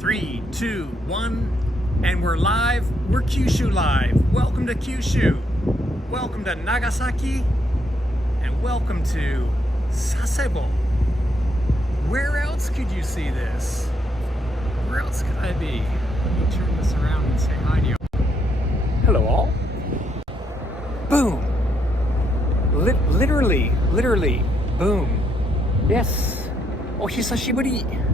3, 2, 1, and we're live. We're Kyushu live. Welcome to Kyushu. Welcome to Nagasaki, and welcome to Sasebo. Where else could you see this? Where else could I be? Let me turn this around and say hi to you. Hello all. Boom. Literally, boom. Yes. Ohisashiburi.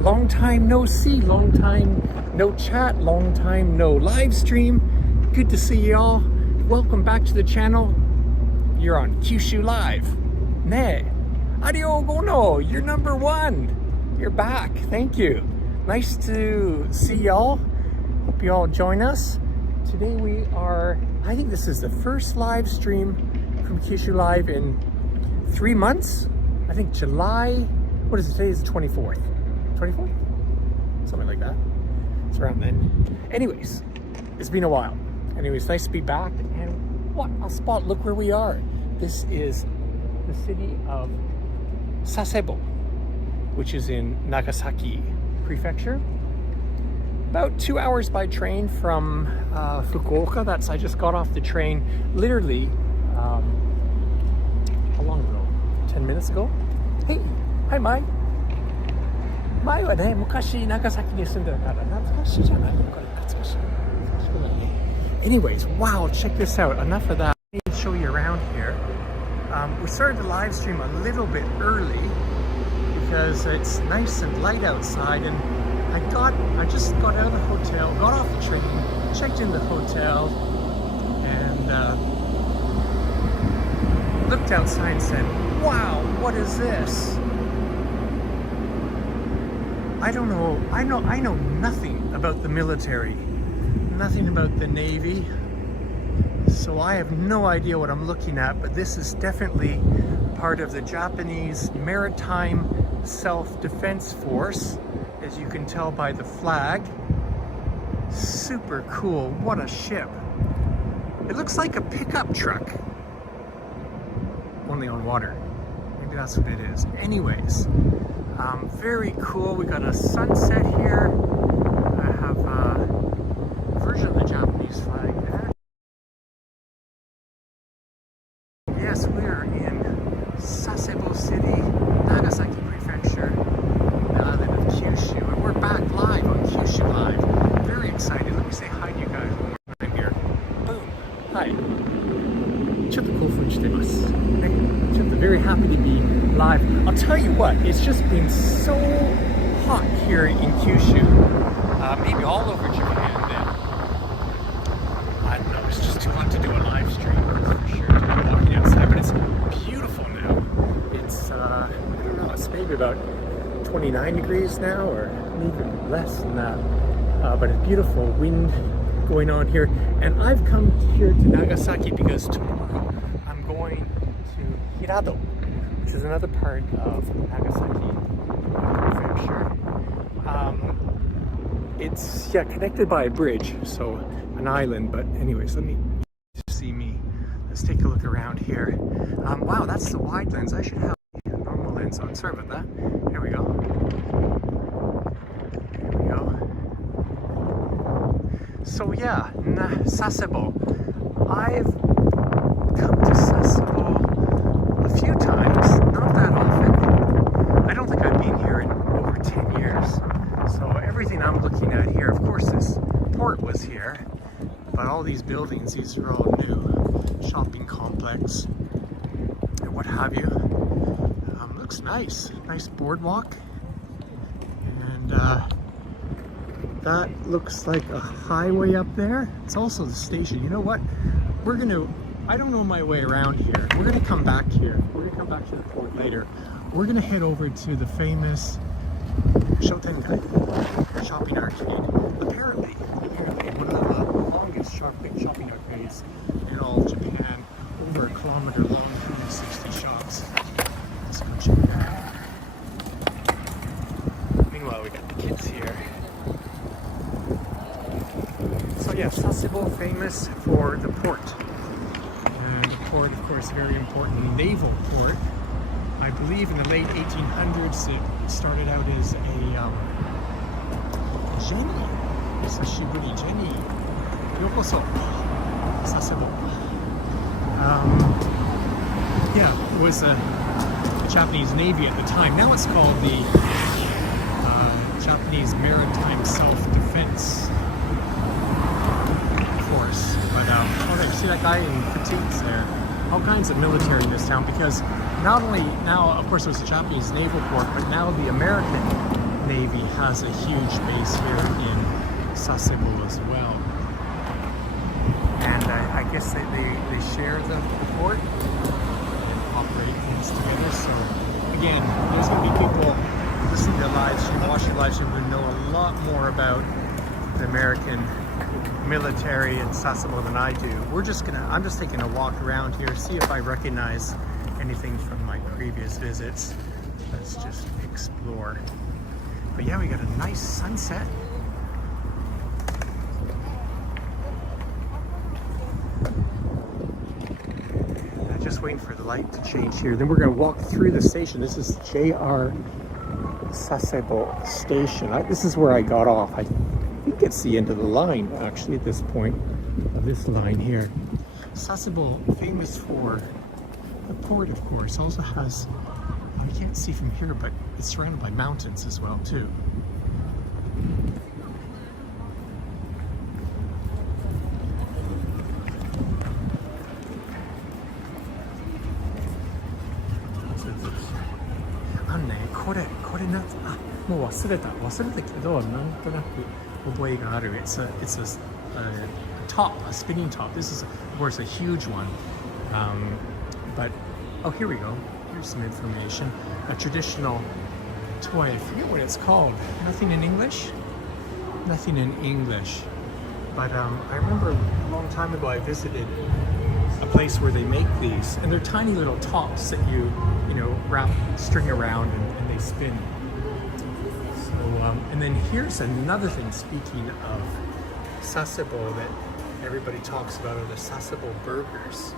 Long time no see, long time no chat, long time no live stream. Good to see y'all. Welcome back to the channel. You're on Kyushu Live. Ne. Ario gono. You're number one. You're back. Thank you. Nice to see y'all. Hope you all join us. Today we are, I think this is the first live stream from Kyushu Live in 3 months. I think July, what is it, today is the 24th. 24th? Something like that. It's around then. Anyways, it's been a while. Anyways, nice to be back. And what a spot. Look where we are. This is the city of Sasebo, which is in Nagasaki Prefecture. About 2 hours by train from Fukuoka. I just got off the train literally, how long ago? 10 minutes ago? Hey, hi Mai. 前はね、昔長崎に住んでたから懐かしいじゃない？これ懐かしくないね。Anyways, wow, check this out. Enough of that. Let me show you around here. We started the live stream a little bit early because it's nice and light outside, and I just got out of the hotel, got off the train, checked in the hotel, and looked outside and said, wow, what is this? I don't know, I know nothing about the military, nothing about the Navy, so I have no idea what I'm looking at, but this is definitely part of the Japanese Maritime Self-Defense Force, as you can tell by the flag. Super cool, what a ship. It looks like a pickup truck, only on water. Maybe that's what it is. Anyways. Very cool. We got a sunset here. I have a version of the Japanese flag there. Yes, we are in Sasebo City, Nagasaki Prefecture, the island of Kyushu, and we're back live on Kyushu Live. Very excited. Let me say hi to you guys one more time here. Boom. Hi. ちょっと興奮してます。ちょっと very happy to be live. I'll tell you what, it's just been so hot here in Kyushu, maybe all over Japan that, I don't know, it's just too hot to do a live stream, for sure, to be walking outside, but it's beautiful now. It's, I don't know, it's maybe about 29 degrees now, or even less than that, but it's beautiful, wind going on here, and I've come here to Nagasaki because tomorrow I'm going to Hirado, which is another part of Nagasaki Prefecture. It's connected by a bridge, so an island. But anyways, let me see me. Let's take a look around here. Wow, that's the wide lens. I should have the normal lens on. Sorry about that. Here we go. Here we go. So yeah, Sasebo. I've come to Sasebo a few times, not that often. I don't think I've been here in over 10 years. So everything I'm looking at here, of course this port was here, but all these buildings, these are all new. Shopping complex and what have you. Looks nice. Nice boardwalk. And that looks like a highway up there. It's also the station. You know what? I don't know my way around here. We're gonna come back here. We're gonna come back to the port later. We're gonna head over to the famous Shotengai shopping arcade. Apparently one of the longest shopping arcades in all of Japan. Over a kilometer long, 160 shops. Let's go check that out. Meanwhile, we got the kids here. So yeah, Sasebo famous for the port. The port, of course, very important naval port. I believe in the late 1800s it started out as a Jenny. Sashiburi Jenny. Yokoso. Sasebo. Yeah, it was a Japanese Navy at the time. Now it's called the Japanese Maritime Self-Defense Force. But oh, there, see that guy in fatigues there? All kinds of military in this town, because not only now, of course, it was a Japanese naval port, but now the American Navy has a huge base here in Sasebo as well. And I guess they share the port and operate things together. So again, there's going to be people listening to the live stream, watching the live stream, who know a lot more about the American military in Sasebo than I do. I'm just taking a walk around here, see if I recognize anything from my previous visits. Let's just explore. But yeah, we got a nice sunset. Just waiting for the light to change here. Then we're going to walk through the station. This is JR Sasebo Station. This is where I got off. I think it's the end of the line, actually, at this point of this line here. Sasebo, famous for the port, of course, also has, you can't see from here, but it's surrounded by mountains as well, too. It's a top, a spinning top. This is, of course, a huge one. But, oh, here we go. Here's some information. A traditional toy. I forget what it's called. Nothing in English? Nothing in English. But I remember a long time ago I visited a place where they make these, and they're tiny little tops that you wrap, string around, and they spin. So, and then here's another thing, speaking of Sasebo, that everybody talks about, are the Sasebo burgers.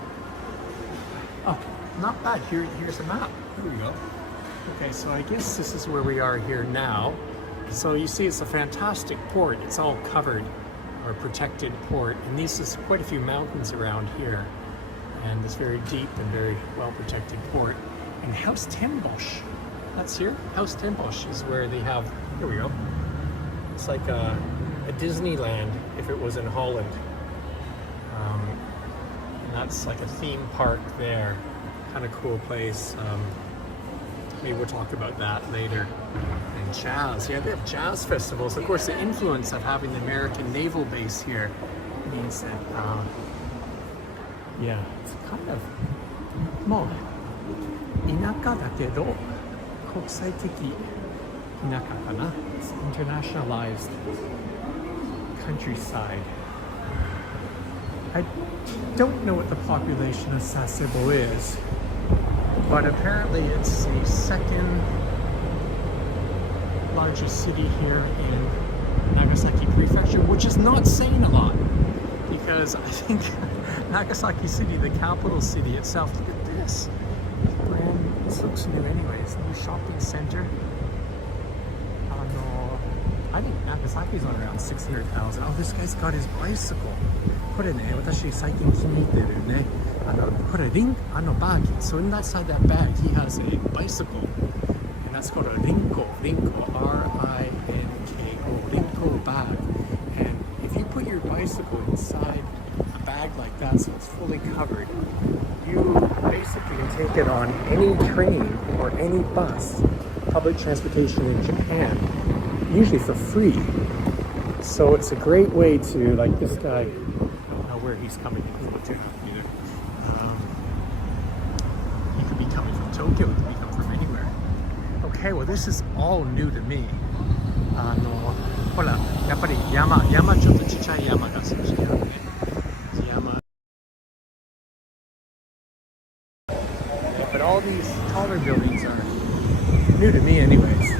Oh, not bad. Here's a map. Here we go. Okay, so I guess this is where we are here now. So you see, it's a fantastic port. It's all covered, or protected port, and there's quite a few mountains around here, and this very deep and very well protected port. And House Tembosch, that's here. House Tembosch is where they have, here we go. It's like a Disneyland if it was in Holland. And that's like a theme park there. Kind of cool place. Maybe we'll talk about that later. And jazz, yeah, they have jazz festivals. Of course, the influence of having the American naval base here means that, yeah, it's kind of, more 田舎だけど国際的田舎かな. It's internationalized countryside. I don't know what the population of Sasebo is, but apparently it's the second largest city here in Nagasaki Prefecture, which is not saying a lot, because I think Nagasaki City, the capital city itself, look at this. This looks new anyways. New shopping center. I think Nagasaki's on around 600,000. Oh, this guy's got his bicycle. これね、私最近気に入ってるね。これバッグ. So inside that bag, he has a bicycle, and that's called a rinko. Rinko, R-I-N-K-O. Rinko bag. And if you put your bicycle inside a bag like that, so it's fully covered, you basically can take it on any train or any bus, public transportation in Japan, usually for free. So it's a great way to, like this guy, I don't know where he's coming from either. He could be coming from Tokyo, he could be coming from anywhere. Okay, well this is all new to me. ほら、やっぱり山ちょっとちっちゃい山が少しあるね。But all these taller buildings are new to me anyways.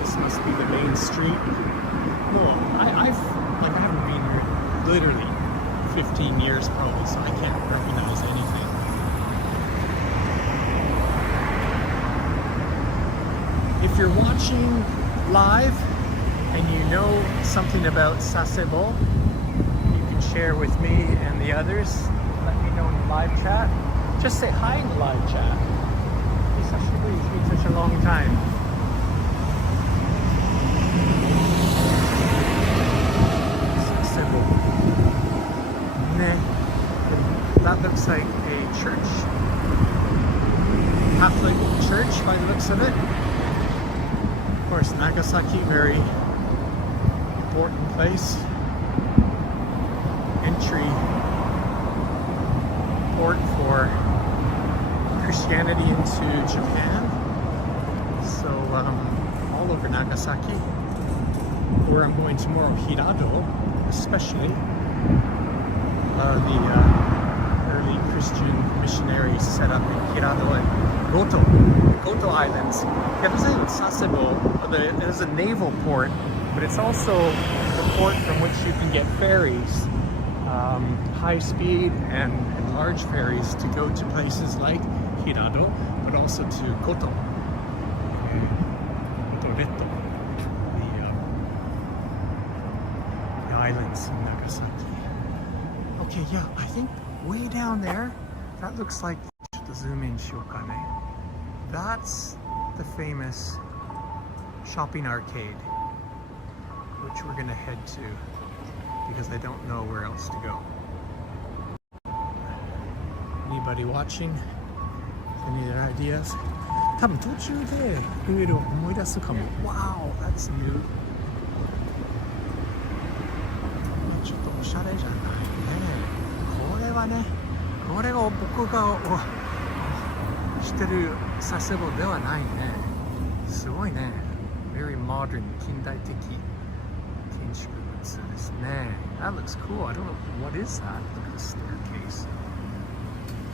This must be the main street. No, I haven't been here literally 15 years probably, so I can't recognize anything. you're watching live and you know something about Sasebo, you can share with me and the others. Let me know in the live chat. Just say hi in the live chat. Hisashiburi, it's been such a long time. Sasebo. That looks like a church. Catholic church by the looks of it. Of course, Nagasaki, very important place. Entry port for Christianity into Japan. So all over Nagasaki. Where I'm going tomorrow, Hirado, especially. The early Christian missionaries set up in Hirado and Goto Islands. Yeah, there's Sasebo, there's a naval port, but it's also the port from which you can get ferries, high speed and large ferries to go to places like Hirado, but also to Goto Retto, the islands in Nagasaki. Okay, yeah, I think way down there, that looks like, zoom in, that's the famous shopping arcade, which we're gonna head to because I don't know where else to go. Anybody watching? Any other ideas? 多分途中でウエルを思い出すかも。Wow, that's new. ちょっとおしゃれじゃないね。これはね、これが僕が知ってる佐世保ではないね。すごいね。Very modern, 近代的建築物ですね。That looks cool. I don't know, what is that? Look at the staircase.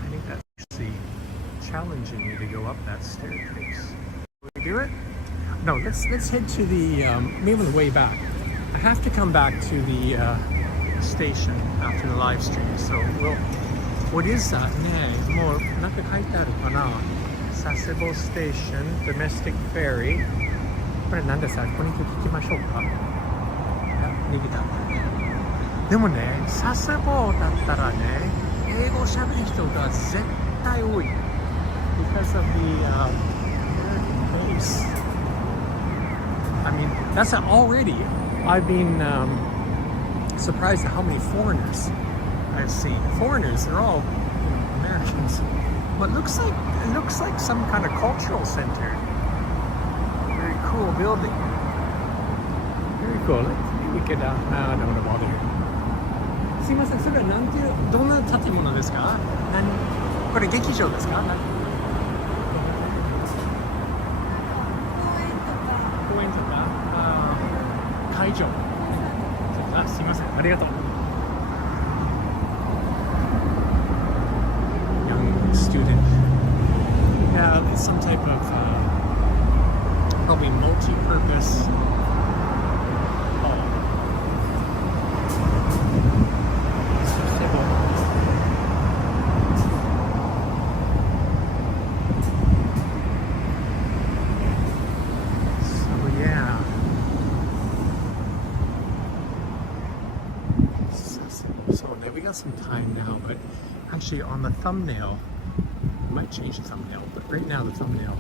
I think that's actually challenging you to go up that staircase. Will we do it? No, let's head to the, maybe on the way back. I have to come back to the station after the live stream, so we'll... What is that? ね、もうなんか書いてあるかな。Sasebo Station, Domestic Ferry. これ何ですか？ここに聞きましょうか。逃げた。でもね、Saseboだったらね、英語を喋る人が絶対多い。Because of the American base. I mean, that's already. I've been surprised at how many foreigners I've seen. Foreigners, they're all Americans. But it looks like some kind of cultural center. Very cool building. Very cool. We could, I don't want to bother you. すいません、それはなんていう、どんな建物ですか？これ劇場ですか？公園とか、会場。すいません、ありがとう。Young student. Yeah, it's some type of probably multi-purpose hall. Some time now, but actually on the thumbnail, I might change the thumbnail, but right now the thumbnail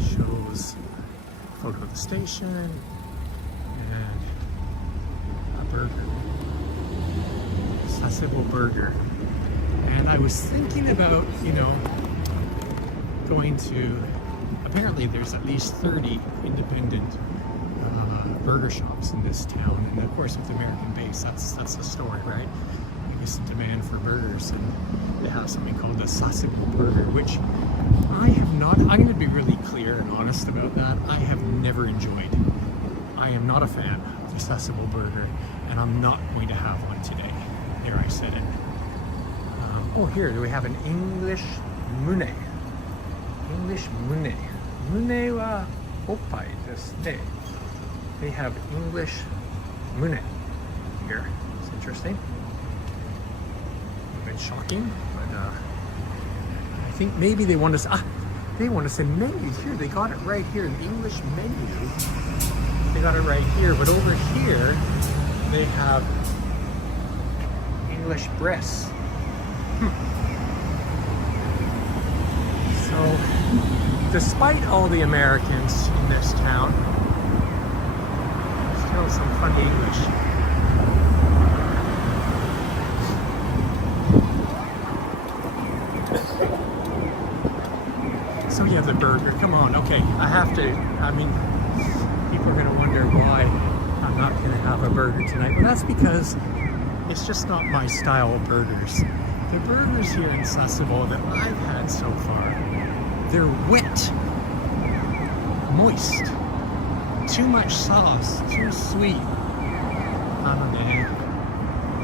shows a photo of the station and a burger, Sasebo burger. And I was thinking about, you know, going to, apparently there's at least 30 independent burger shops in this town, and of course with the American base, that's the story, right? The demand for burgers, and they have something called the Sasebo burger, which I have not. I'm going to be really clear and honest about that. I have never enjoyed. I am not a fan of the Sasebo burger, and I'm not going to have one today. There, I said it. Oh, here do we have an English mune? English mune. Mune wa oppai desu ne. They have English mune here. It's interesting. Shocking, but I think maybe they want us. They want to send menus here. They got it right here, the English menu. They got it right here, but over here they have English breasts. So, despite all the Americans in this town, still some funny English. So yeah, the burger, come on, okay, I have to, I mean, people are gonna wonder why I'm not gonna have a burger tonight. Well, that's because it's just not my style of burgers. The burgers here in Sasebo that I've had so far, they're wet, moist, too much sauce, too sweet. なので、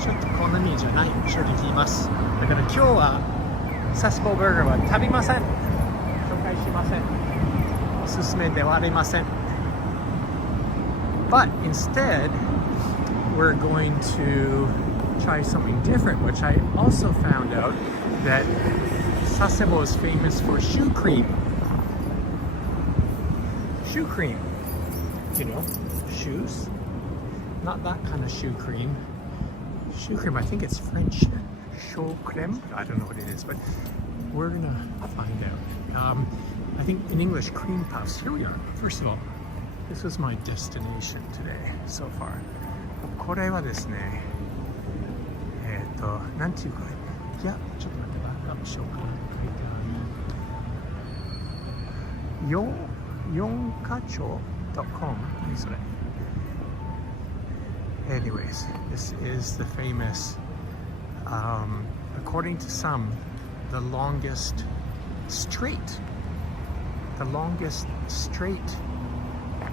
ちょっと好みじゃない、正直言います。だから今日はサスボバーガーは食べません。紹介しません。おすすめではありません。But instead, we're going to try something different, which I also found out that Sasebo is famous for shoe cream. Shoe cream. You know, shoes. Not that kind of shoe cream. Shoe cream, I think it's French. Shoe creme? I don't know what it is, but we're gonna find out. I think in English, cream puffs. Here we are. First of all, this was my destination today so far. これはですね、なんていうか、いや、ちょっと待って、バックアップしようかな。4カ町.com 何それ? Anyways, this is the famous, according to some, the longest straight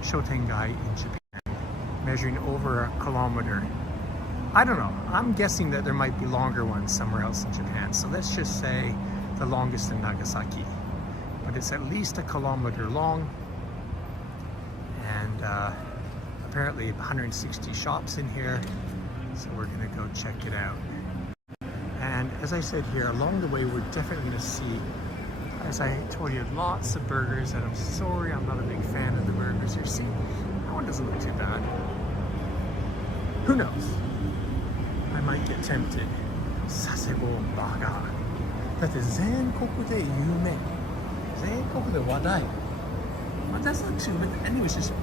shotengai in Japan, measuring over a kilometer. I don't know. I'm guessing that there might be longer ones somewhere else in Japan. So let's just say the longest in Nagasaki. But it's at least a kilometer long. And apparently 160 shops in here. So we're going to go check it out. And as I said here, along the way, we're definitely going to see, as I told you, lots of burgers. And I'm sorry, I'm not a big fan of the burgers you're seeing. That one doesn't look too bad. Who knows? I might get tempted. Sasebo burger. だって全国で有名。全国で話題。But that's not too much. Anyway, it's just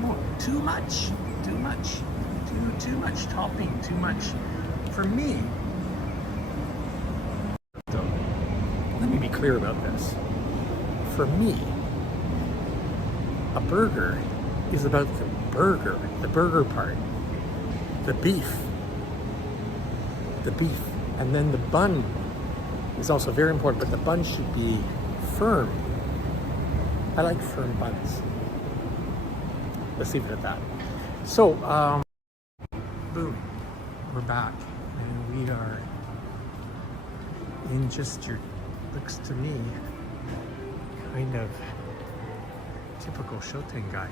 more. Too much. Too much. Too much topping. Too much. For me. So, let me be clear about this. For me, a burger is about the burger part. The beef, and then the bun is also very important, but the bun should be firm. I like firm buns. Let's leave it at that. So, boom, we're back, and we are in just your, looks to me, kind of typical shotengai.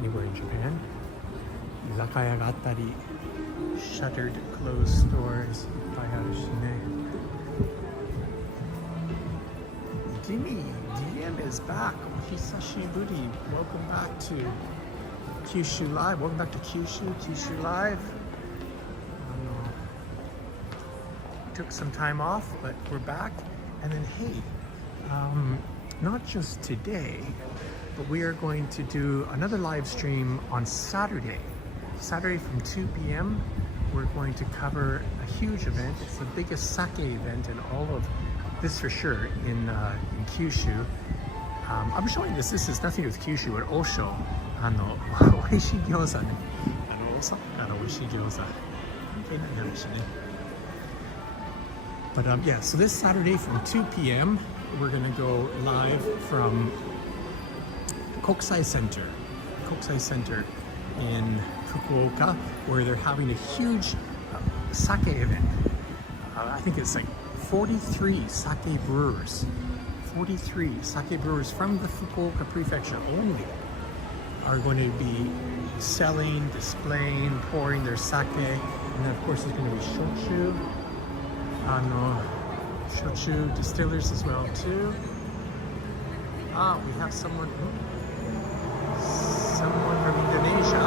Anywhere in Japan. 居酒屋があったり shuttered closed stores いっぱいあるしね DM is back お久しぶり Welcome back to Kyushu Live Welcome back to Kyushu Live Took some time off but we're back and then hey not just today but we are going to do another live stream on Saturday from 2 p.m. We're going to cover a huge event. It's the biggest sake event in all of this for sure in Kyushu. I'm showing this is nothing with Kyushu but Osho. 美味しい餃子ね。美味しい餃子。関係ない話ね。But yeah, so this Saturday from 2 p.m. we're gonna go live from Kokusai Center in Fukuoka, where they're having a huge sake event. I think it's like 43 sake brewers. 43 sake brewers from the Fukuoka Prefecture only are going to be selling, displaying, pouring their sake. And then of course there's going to be shochu, shochu distillers as well too. Ah, we have someone from Indonesia.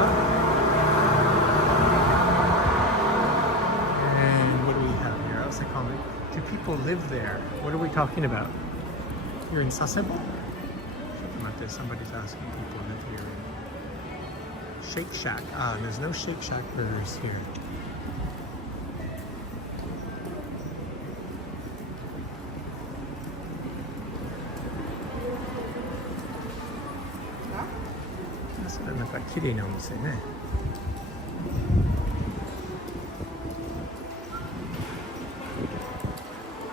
And what do we have here? How's the comment? Do people live there? What are we talking about? You're in Sasebo? Somebody's asking people live here. Shake Shack. Ah, there's no Shake Shack burgers here. That's kind of like kitty names, isn't it?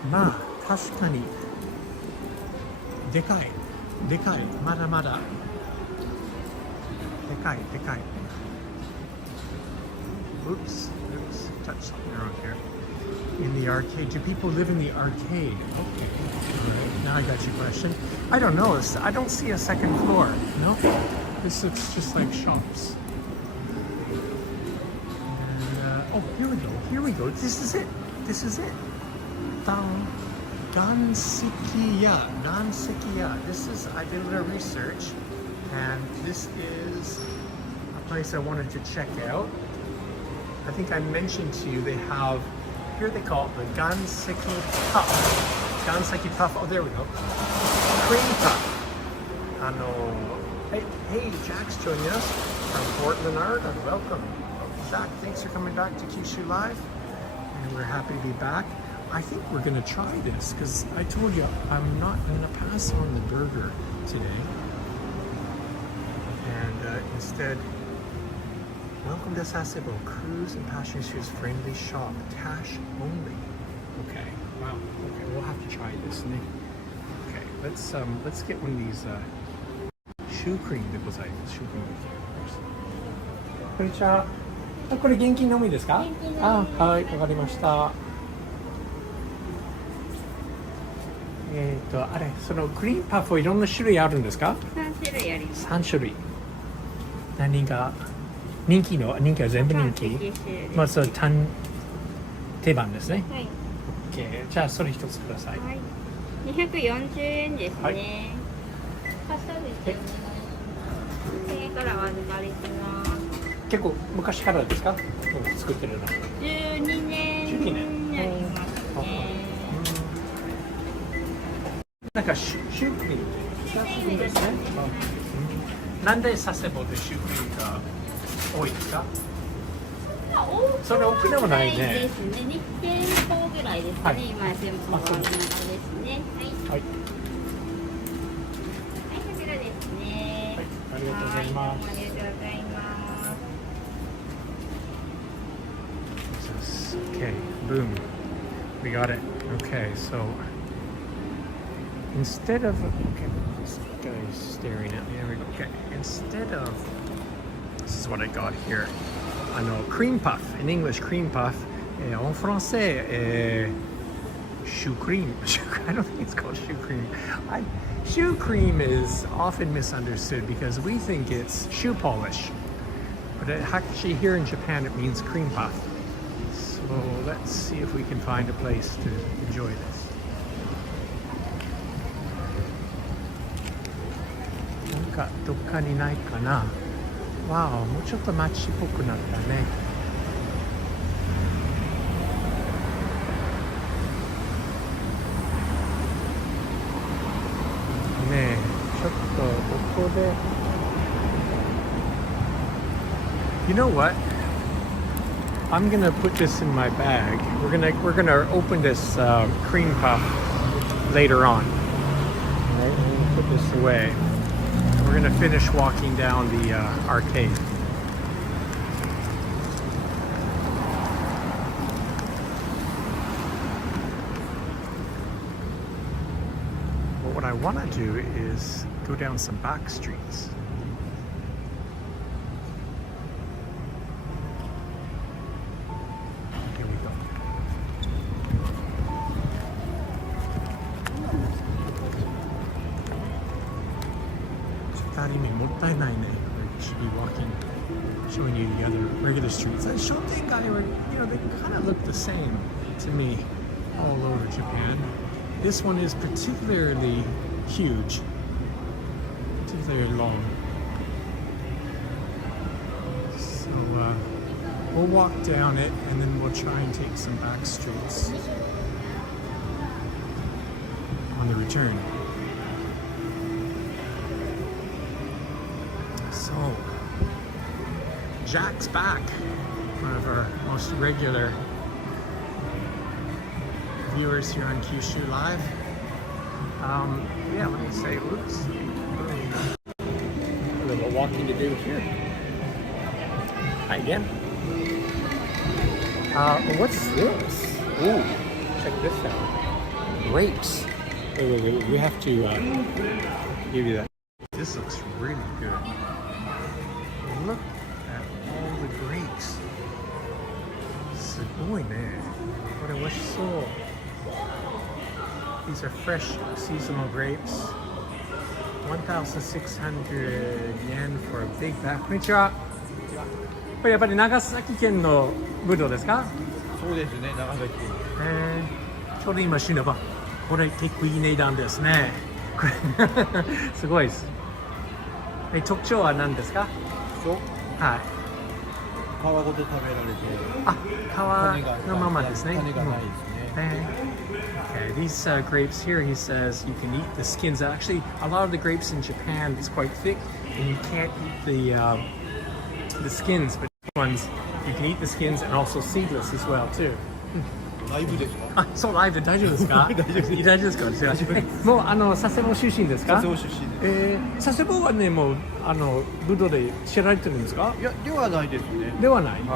Ma, 確かにでかい。でかい、まだまだ。でかい、でかい。Oops, touch something around here. In the arcade, do people live in the arcade? Okay, alright, now I got your question. I don't know, I don't see a second floor, no? This looks just like shops. And, oh, here we go, this is it. Down. Gansekiya. This is, I did a little research, and this is a place I wanted to check out. I think I mentioned to you they have, here they call it the Ganseki Puff. Ganseki Puff, oh there we go. Cream Puff. Hey, Jack's joining us from Portland, Oregon. Welcome. Jack, thanks for coming back to Kyushu Live. And we're happy to be back. I think we're going to try this because I told you I'm going to pass on the burger today. And instead, welcome to Sasebo, cruise and passenger shoes friendly shop, cash only. Okay, wow. Okay, we'll have to try this. Okay, let's get one of these shoe cream でございます。シュークリームです。こんにちは。これ現金のみですか？あ、はい、わかりました。あれ、そのクリームパフはいろんな種類あるんですか？3種類あります。3種類。何が人気は全部人気。まあ、それ定番ですね。はい。OK。じゃあそれ一つください。はい。240円ですね。はい。パスタですよね。1000円からお預かりします。結構昔からですか？作ってるの。12年になりますね。なんかシュークリームって久しぶりですね。なんで佐世保でシュークリームが多いですか？それ多くでもないね。ですね。2店舗ぐらいですね。はい、今店舗はですね。はい。はい。こちらですね。はい。ありがとうございます。ありがとうございます。Okay, boom. We got it. Okay, so. Instead of, okay, this guy's staring at me, there we go, okay, instead of, this is what I got here, I know, cream puff, in English, cream puff, en français, shoe cream, I don't think it's called shoe cream. Shoe cream is often misunderstood because we think it's shoe polish, but actually here in Japan it means cream puff. So let's see if we can find a place to enjoy this. どっかにないかな。わお、もうちょっと街っぽくなったね。ねえ、ちょっとここで。You know what? I'm gonna put this in my bag. We're gonna open this cream puff later on. Right? We're gonna put this away. We're going to finish walking down the arcade. But what I want to do is go down some back streets. Here we go. もったいないね。We should be walking, showing you the other regular streets. And Shotengai, they kind of look the same to me all over Japan. This one is particularly huge, particularly long. So we'll walk down it and then we'll try and take some back streets on the return. So, Jack's back, one of our most regular viewers here on Kyushu Live. Yeah, let me say, oops. A little walking to do here. Hi again. What's this? Ooh, check this out. Grapes. Wait. We have to give you that. This looks really good. Look at all the grapes. すごいね。これ美味しそう。These are fresh seasonal grapes. 1,600 yen for a big bag. こんにちは。これやっぱり長崎県のブドウですか？そうですね、長崎県。ちょうど今旬のば。これ結構いい値段ですね。これすごいです。特徴は何ですか？そう？はい。皮ごと食べられて。あ、皮のままですね。種がないですね。Okay, these grapes here, he says you can eat the skins. Actually, a lot of the grapes in Japan is quite thick, and you can't eat the skins. But these ones, you can eat the skins and also seedless as well too. ライブですか？あ、そうライブ大丈夫ですか？大丈夫ですか？大丈夫です。もう佐世保出身ですか？佐世保出身です。佐世保はねもうブドウで知られてるんですか？いやではないですね。ではない。は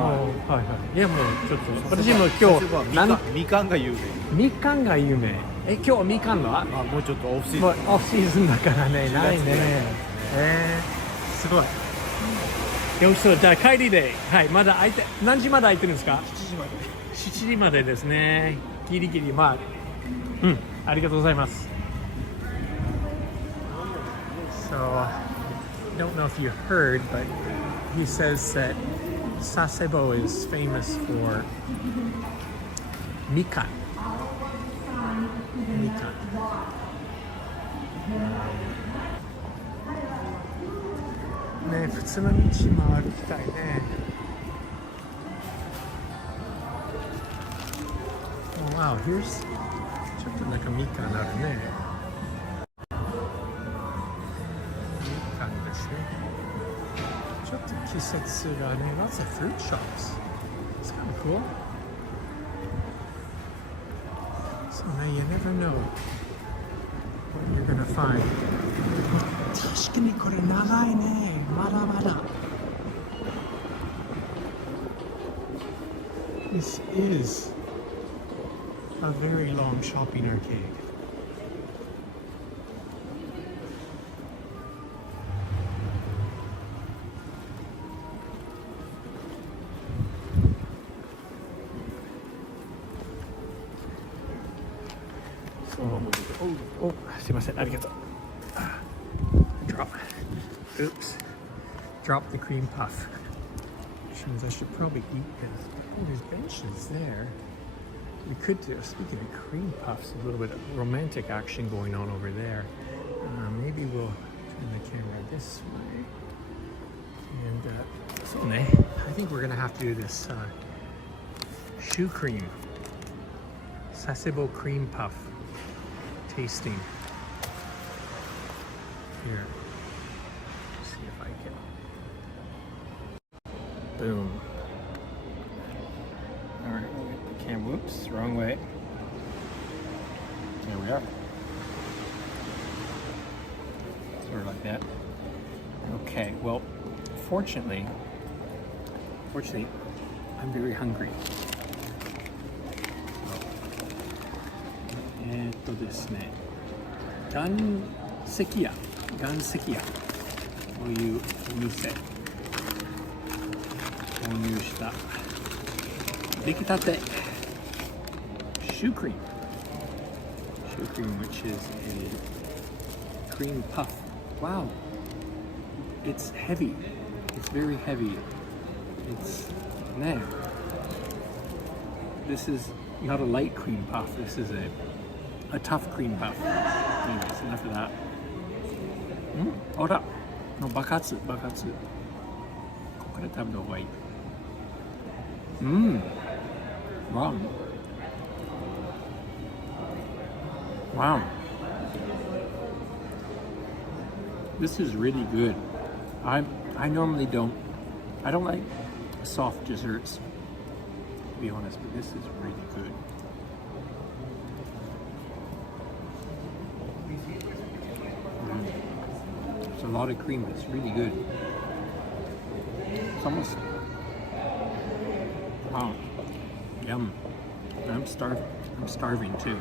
いはい。いやもうちょっと私も今日みかんが有名。みかんが有名。今日はみかんの？もうちょっとオフシーズン。オフシーズンだからねないね。すごい。よしそうじゃあ帰りではいまだ開いて何時まで開いてるんですか？7時まで。7時までですね。ギリギリまあありがとうございます。So I don't know if you heard, but he says that Sasebo is famous for mikan. Mikan. Ne, 普通の道回りたいね。Oh, wow, here's ちょっとなんかみかんあるね。みかんですね。ちょっと季節がね、lots of fruit shops. It's kind of cool. So now you never know what you're gonna find. 確かにこれ長いね。まだまだ。This is a very long shopping arcade. Oh, すいません、ありがとう。Drop. Oops. Drop the cream puff. Which means I should probably eat this. Oh, there's benches there. We could do, speaking of cream puffs, a little bit of romantic action going on over there. Maybe we'll turn the camera this way. And so I think we're gonna have to do this shoe cream, Sasebo cream puff tasting. Here, let's see if I can. Boom. All right, whoops, wrong way. There we are. Sort of like that. Okay, well, fortunately, I'm very hungry. ですね、岩石屋というお店購入した出来たてshoe cream, which is a cream puff. Wow, it's heavy. It's very heavy. It's This is not a light cream puff. This is a a tough cream puff. Anyways, enough of that. Ora! No, bakatsu, bakatsu. ここから食べた方がいい。Wow. Wow. This is really good. I normally don't like soft desserts, to be honest, but this is really good. It's a lot of cream, but it's really good. It's almost, wow, yum. I'm starving too.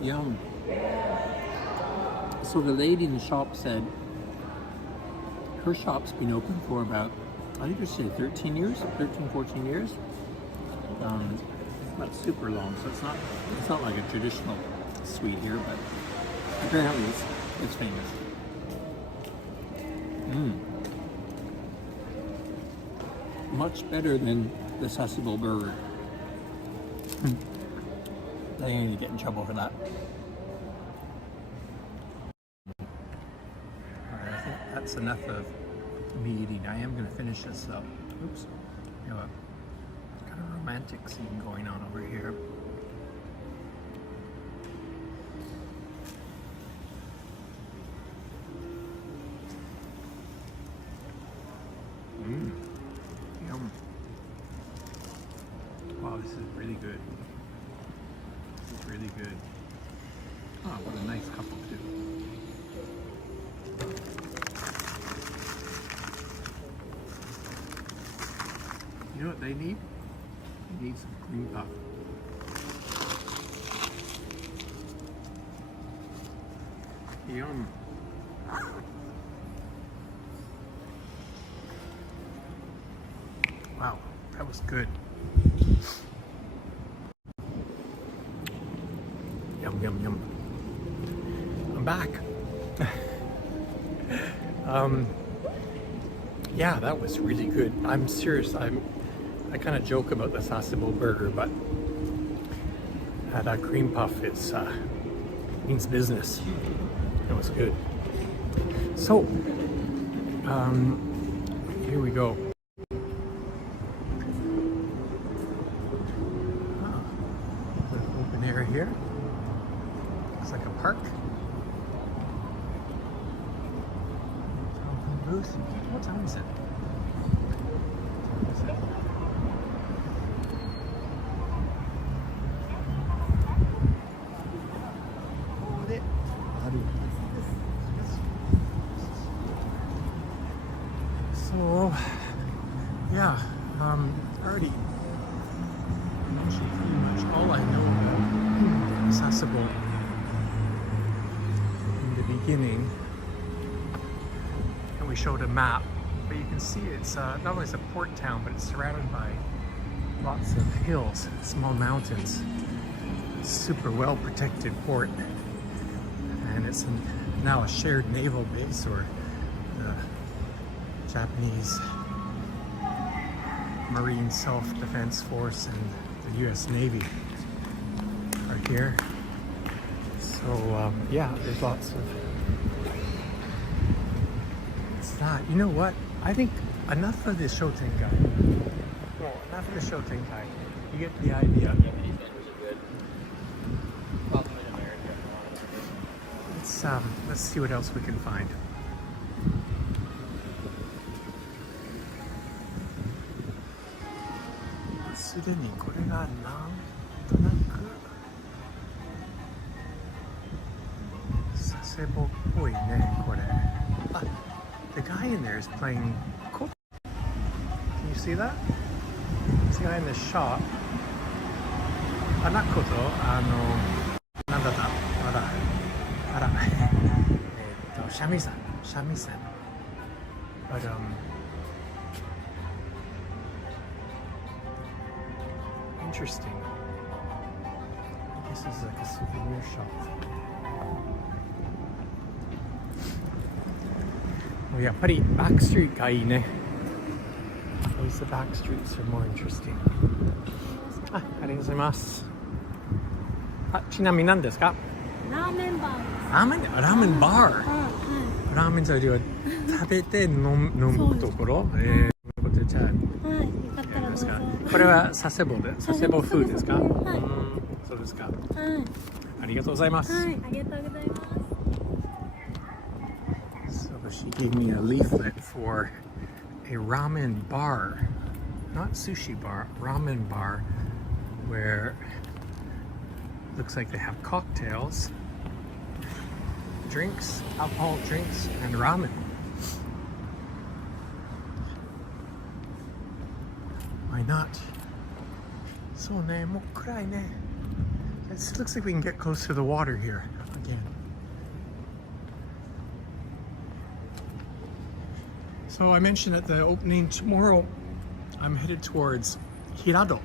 Yum. So the lady in the shop said her shop's been open for about, I think they said 13 years, 14 years. Not super long, so it's not like a traditional sweet here, but apparently it's famous. Much better than the Sasebo burger. I ain't gonna get in trouble for that. Alright, I think that's enough of me eating. I am gonna finish this though. Oops. You know, a kind of romantic scene going on over here. Yum. Wow, this is really good. This is really good. Oh, what a nice couple too. You know what they need? They need some cream puff. Yum. Wow, that was good. Yum, yum, yum. I'm back. Yeah, that was really good. I'm serious. I kind of joke about the Sasebo burger, but that cream puff means business. It was good. So, here we go. Open area here. Looks like a park. Booth. What time is it? So, yeah, already mentioned pretty much all I know about Sasebo in the beginning. And we showed a map, but you can see it's not only is a port town, but it's surrounded by lots of hills, small mountains. Super well protected port, and it's now a shared naval base, or the Japanese Marine Self-Defense Force and the US Navy are here. So yeah, there's lots of, it's that, you know what, I think enough of the Shotengai. Well, enough of the Shotengai. You get the idea. Let's see what else we can find. Sasebo っぽいね、これ。Ah, the guy in there is playing koto. Can you see that? This guy in the shop. Not koto, なんだったあら、三味線。But interesting. This is like a souvenir shop. やっぱりバックストリートがいいね。Always the back streets are more interesting. ありがとうございます。ちなみに何ですか？ラーメンバーです。ラーメンバー。ラーメン材料は食べて飲むところ。じゃあ、はい、よかったらどうぞ。これは佐世保風ですか？はい。そうですか。はい。ありがとうございます。はい、ありがとうございます。So she gave me a leaflet for a ramen bar, not sushi bar, ramen bar, where looks like they have cocktails, drinks, alcohol drinks, and ramen. Why not? So, ne, mo kurai ne. It looks like we can get close to the water here again. So I mentioned at the opening, tomorrow I'm headed towards Hirado.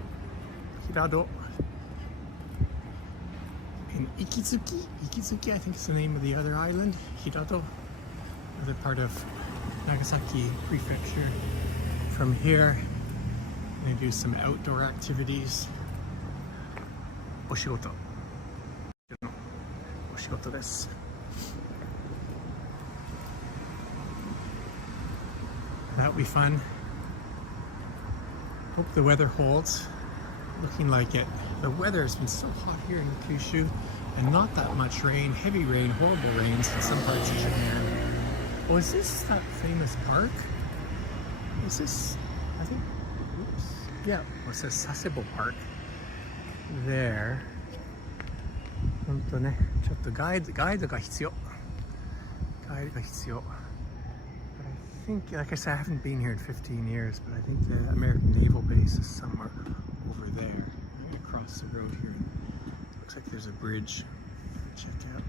In Ikizuki. Ikizuki, I think is the name of the other island. Hirado, another part of Nagasaki Prefecture. From here, I'm going to do some outdoor activities. Oshigoto. Oshigoto desu. That'll be fun. Hope the weather holds. Looking like it. The weather has been so hot here in Kyushu, and not that much rain. Heavy rain, horrible rains in some parts of Japan. Oh, is this that famous park? Is this, I think, oops. Yeah, it says Sasebo Park. There. 本当ね、ちょっとガイドが必要。ガイドが必要。But I think, like I said, I haven't been here in 15 years, but I think the American Naval Base is somewhere over there, across the road here. Looks like there's a bridge. Check out.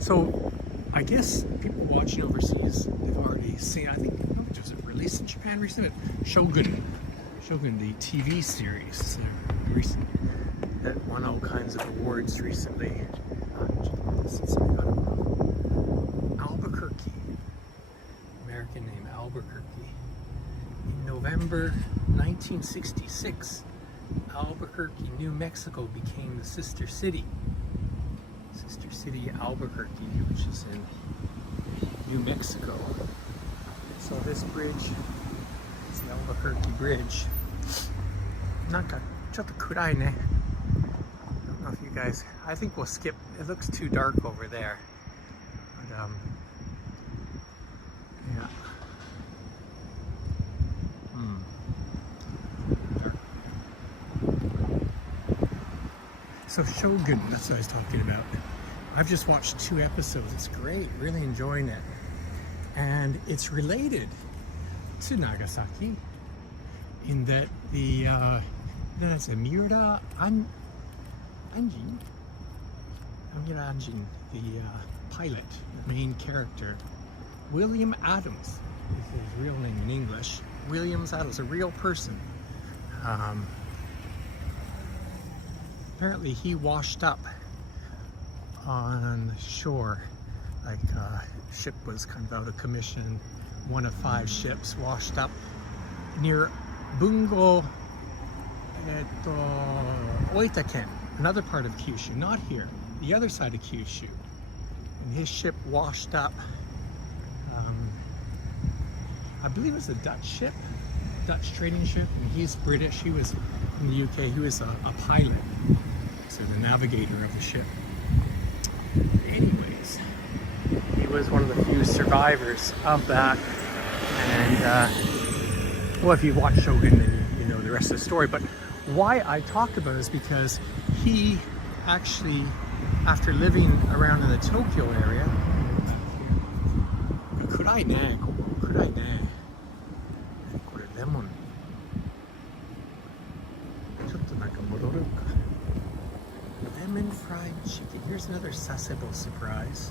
So, I guess people watching overseas, they've already seen, I think, was it released in Japan recently? Shogun, the TV series, recent, that won all kinds of awards recently. Albuquerque, American name Albuquerque. In November 1966, Albuquerque, New Mexico became the sister city Albuquerque, which is in New Mexico. So this bridge is the Albuquerque Bridge. なんかちょっと暗いね。I don't know if you guys, I think we'll skip, it looks too dark over there. But yeah. Dark. So Shogun, that's what I was talking about. I've just watched 2 episodes. It's great, really enjoying it. And it's related to Nagasaki in that that's Miura Anjin, the pilot, the main character, William Adams is his real name in English. William Adams, a real person. Apparently he washed up on the shore, like ship was kind of out of commission, one of 5 ships washed up near Bungo, Oita-ken, another part of Kyushu, not here, the other side of Kyushu. And his ship washed up, I believe it was a Dutch ship, Dutch trading ship, and he's British, he was in the UK, he was a pilot, so the navigator of the ship. Anyways, he was one of the few survivors of that, and well, if you watch Shogun, then you know the rest of the story. But why I talk about it is because he actually, after living around in the Tokyo area, lemon fried chicken. Here's another Sasebo surprise.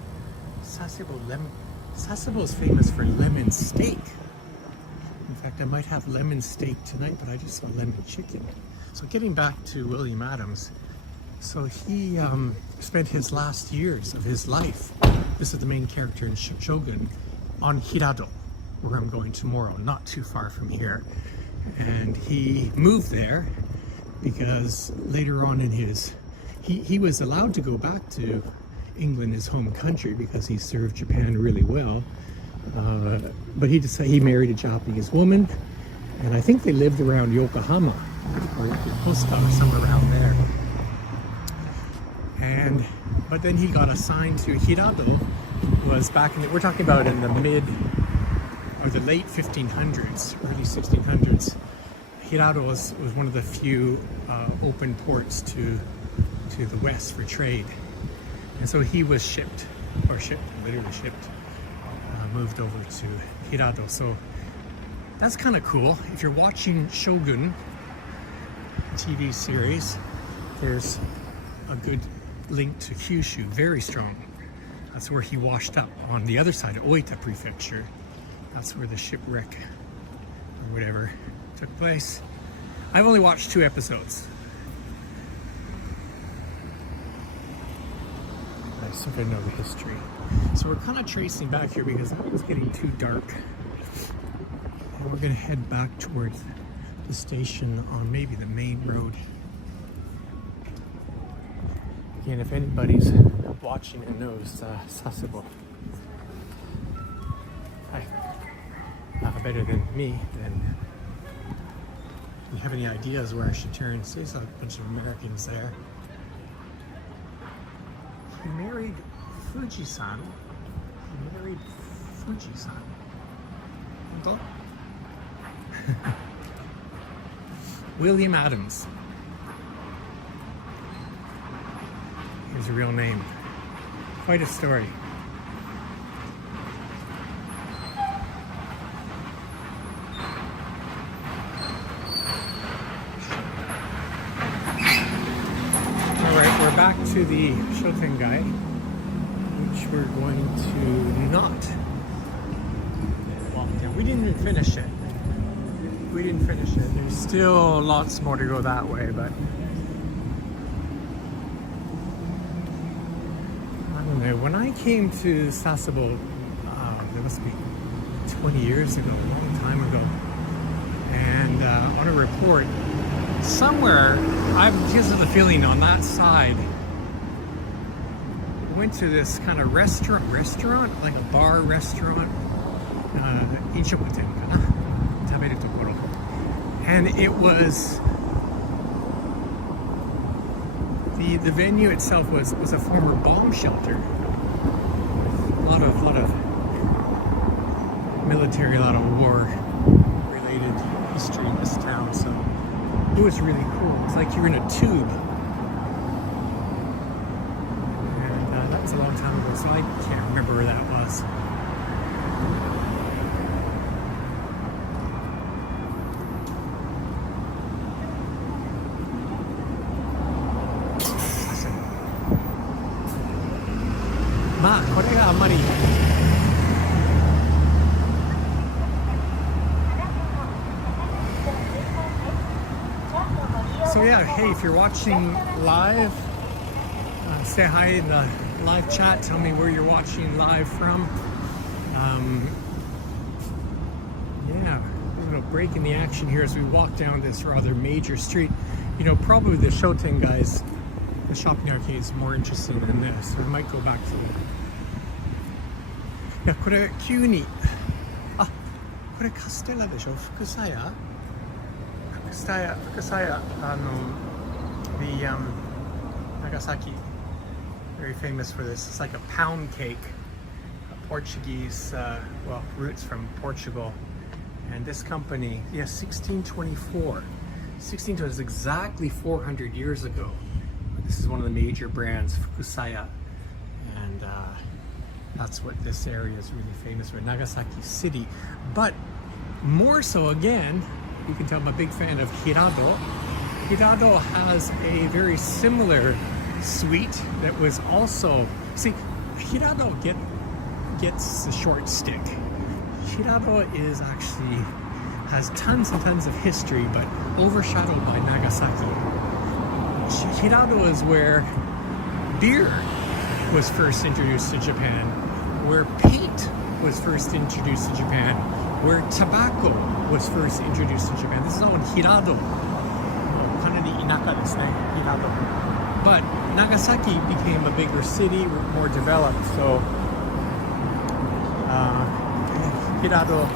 Sasebo is famous for lemon steak. In fact, I might have lemon steak tonight, but I just saw lemon chicken. So getting back to William Adams, so he spent his last years of his life. This is the main character in Shogun on Hirado, where I'm going tomorrow, not too far from here. And he moved there because later on in his, he was allowed to go back to England, his home country, because he served Japan really well. But he decided, he married a Japanese woman, and I think they lived around Yokohama or Yokosuka or somewhere around there. But then he got assigned to Hirado. Was back in we're talking about in the mid or the late 1500s, early 1600s. Hirado was one of the few open ports to the west for trade, and so he was literally shipped, moved over to Hirado. So that's kind of cool. If you're watching Shogun TV series, there's a good link to Kyushu, very strong. That's where he washed up on the other side of Oita Prefecture. That's where the shipwreck or whatever took place. I've only watched 2 episodes. I sort of know the history. So we're kind of tracing back here because it's getting too dark. And we're gonna head back towards the station on maybe the main road. Again, if anybody's watching and knows Sasebo better than me, then if you have any ideas where I should turn, see there's a bunch of Americans there. He married Fuji-san. William Adams. His real name. Quite a story. Alright, we're back to the Shotengai, which we're going to not walk down. We didn't even finish it. There's still lots more to go that way, but when I came to Sasebo, that must be 20 years ago, a long time ago, and on a report, somewhere, I've just had the feeling on that side, I went to this kind of restaurant, like a bar restaurant, and it was, the venue itself was a former bomb shelter. A lot of military, a lot of war-related history in this town. So it was really cool. It's like you're in a tube, and that was a long time ago. So I can't remember where that was. So yeah, hey, if you're watching live, say hi in the live chat. Tell me where you're watching live from. Yeah, a little break in the action here as we walk down this rather major street. You know, probably the Shoten guys, the shopping arcade is more interesting than this. So I might go back to it. Yeah, これ急に、あ、これカステラでしょ、福さや。The Nagasaki, very famous for this. It's like a pound cake, a Portuguese, well, roots from Portugal. And this company, yes, 1624. 1620 is exactly 400 years ago. This is one of the major brands, Fukusaya. And that's what this area is really famous for, Nagasaki City. But more so again, you can tell I'm a big fan of Hirado. Hirado has a very similar suite that was also, see, Hirado gets the short stick. Hirado is actually, has tons and tons of history, but overshadowed by Nagasaki. Hirado is where beer was first introduced to Japan, where paint was first introduced to Japan, where tobacco was first introduced to Japan. This is all in Hirado. かなり田舎ですね、Hirado. But Nagasaki became a bigger city, more developed. So Hirado.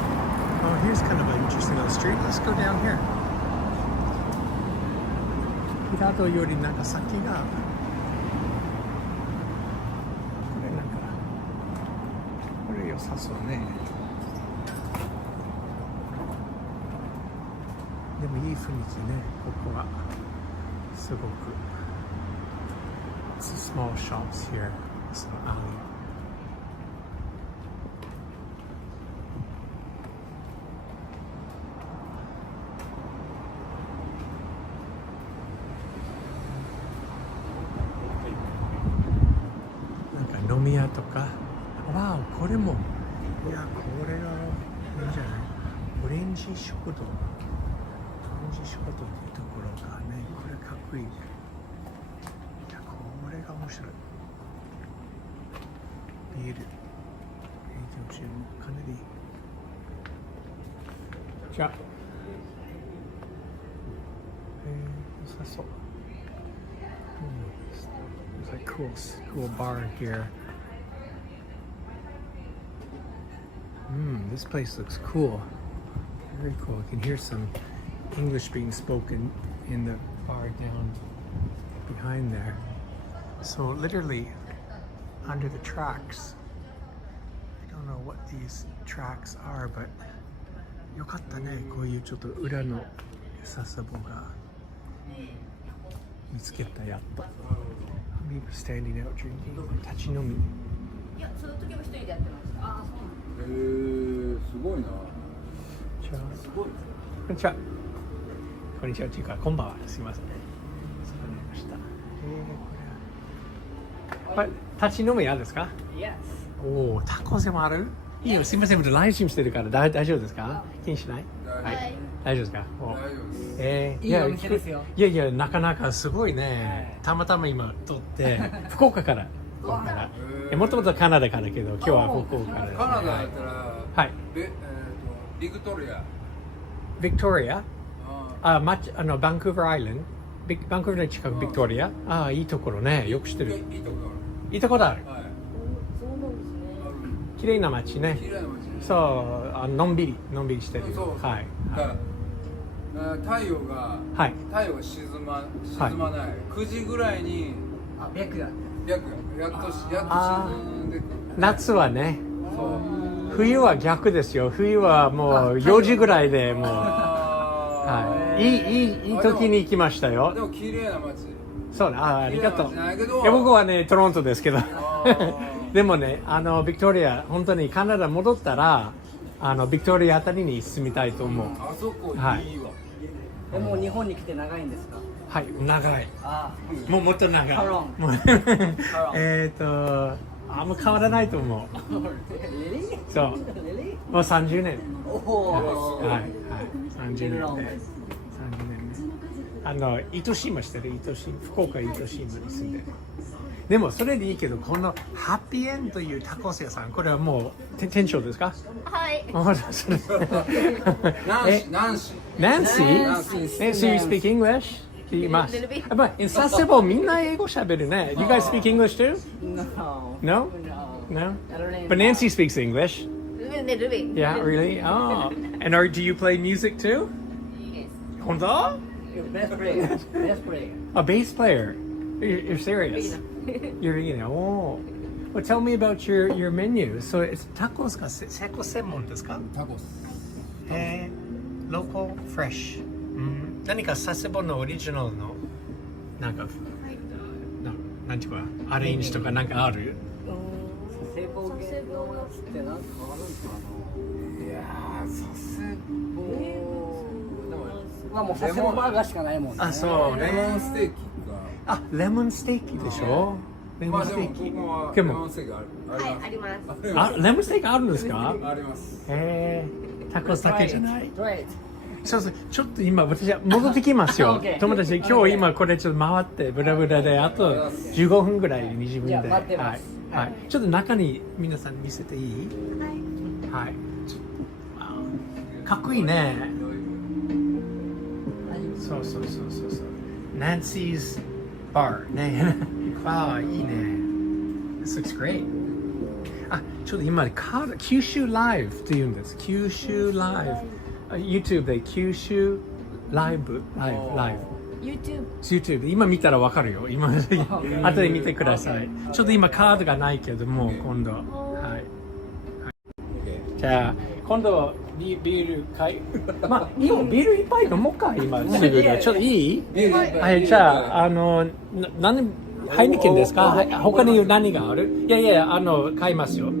Oh, here's kind of an interesting little street. Let's go down here. Hirado より長崎がこれなんかこれ良さそうね。でもいい雰囲気ね、ここはすごく。Some small shops here, some alley. なんか飲み屋とか、わあ、これも、いや、これはいいんじゃない？オレンジ食堂。オレンジ食堂っていうところがね、これかっこいい。これが面白い。ビール。営業中もかなり。じゃあ。良さそう。There's a cool bar here. This place looks cool. Very cool. I can hear some English being spoken in the bar down behind there. So literally under the tracks. I don't know what these tracks are, but よかったね、こういうちょっと裏のSaseboが見つけたやっと。People standing out drinking. 立ち飲み。いや、その時も一人でやってました。ああ、そうなんすごいな。じゃあ、こんにちは。こんにちはっていうか、こんばんは。すみません。そうなりました。これ立ち飲み屋ですか？ Yes。おお、タコセもある？いいよ、すみません。ライブストリームしてるから大丈夫ですか？気にしない？はい。大丈夫ですか？いいお店ですよ。いやいや、なかなかすごいね。たまたま今撮って、福岡から。もともとカナダからだけど、今日は福岡から。カナダだったら、はい。ビクトリア。ビクトリア？バンクーバーアイランド。バンクーバーの近くビクトリア？ああ、いいところね。よく知ってる。いいところある。綺麗な街ね。そう、のんびりしてる。はい。太陽が沈まない。9時ぐらいにやっと沈んでくる。夏はね。冬は逆ですよ。冬はもう4時ぐらいでもう。はい。いい時に行きましたよ。でも綺麗な街。そうね。ありがとう。いや僕はねトロントですけど。でもねビクトリア本当にカナダ戻ったらビクトリアあたりに住みたいと思う。あそこいいわ。はい。もう日本に来て長いんですか？はい、長い。もうもっと長い。How long? あんま変わらないと思う。そう。もう30年。はい、30年で。糸島してる、福岡糸島に住んでる。でもそれでいいけど、このハッピーエンドというタコス屋さん、これはもう店長ですか？はい。Nancy? So you speak English? You must. But in Sasebo, みんな英語喋るね。You guys speak English too? No? But Nancy speaks English. Yeah, really? Oh. And do you play music too? Yes. 本当？ Bass player. A bass player? You're serious? You're beginner. Oh. Well, tell me about your menu. So it's tacos かセコ専門ですか？タコス。Local fresh。何か佐世保のオリジナルのなんかなんていうかアレンジとかなんかある？佐世保系のやつってなんかあるんですか？いやー、佐世保。もう佐世保バーガーしかないもんね。あ、そうね。レモンステーキが。あ、レモンステーキでしょ？レモンステーキ。レモンステーキあります。あ、レモンステーキあるんですか？あります。タコスだけじゃない。そうそう、ちょっと今私は戻ってきますよ。友達、今日今これちょっと回ってブラブラであと15分ぐらい20分で。はい。はい。ちょっと中に皆さん見せていい？はい。はい。かっこいいね。そうそうそうそうそう。Nancy's Bar ね。わあ、いいね。This looks great. あ、ちょっと今九州ライブって言うんです。九州ライブ。YouTube で九州ライブ。YouTube 今見たらわかるよ。今後で見てください。ちょっと今カードがないけども今度。はい。じゃあ今度ビール買い。まあ今ビールいっぱい飲もうか今すぐで。ちょっといい？はい。じゃあ何ハイネケンですか？他に何がある？いやいや買いますよ。ち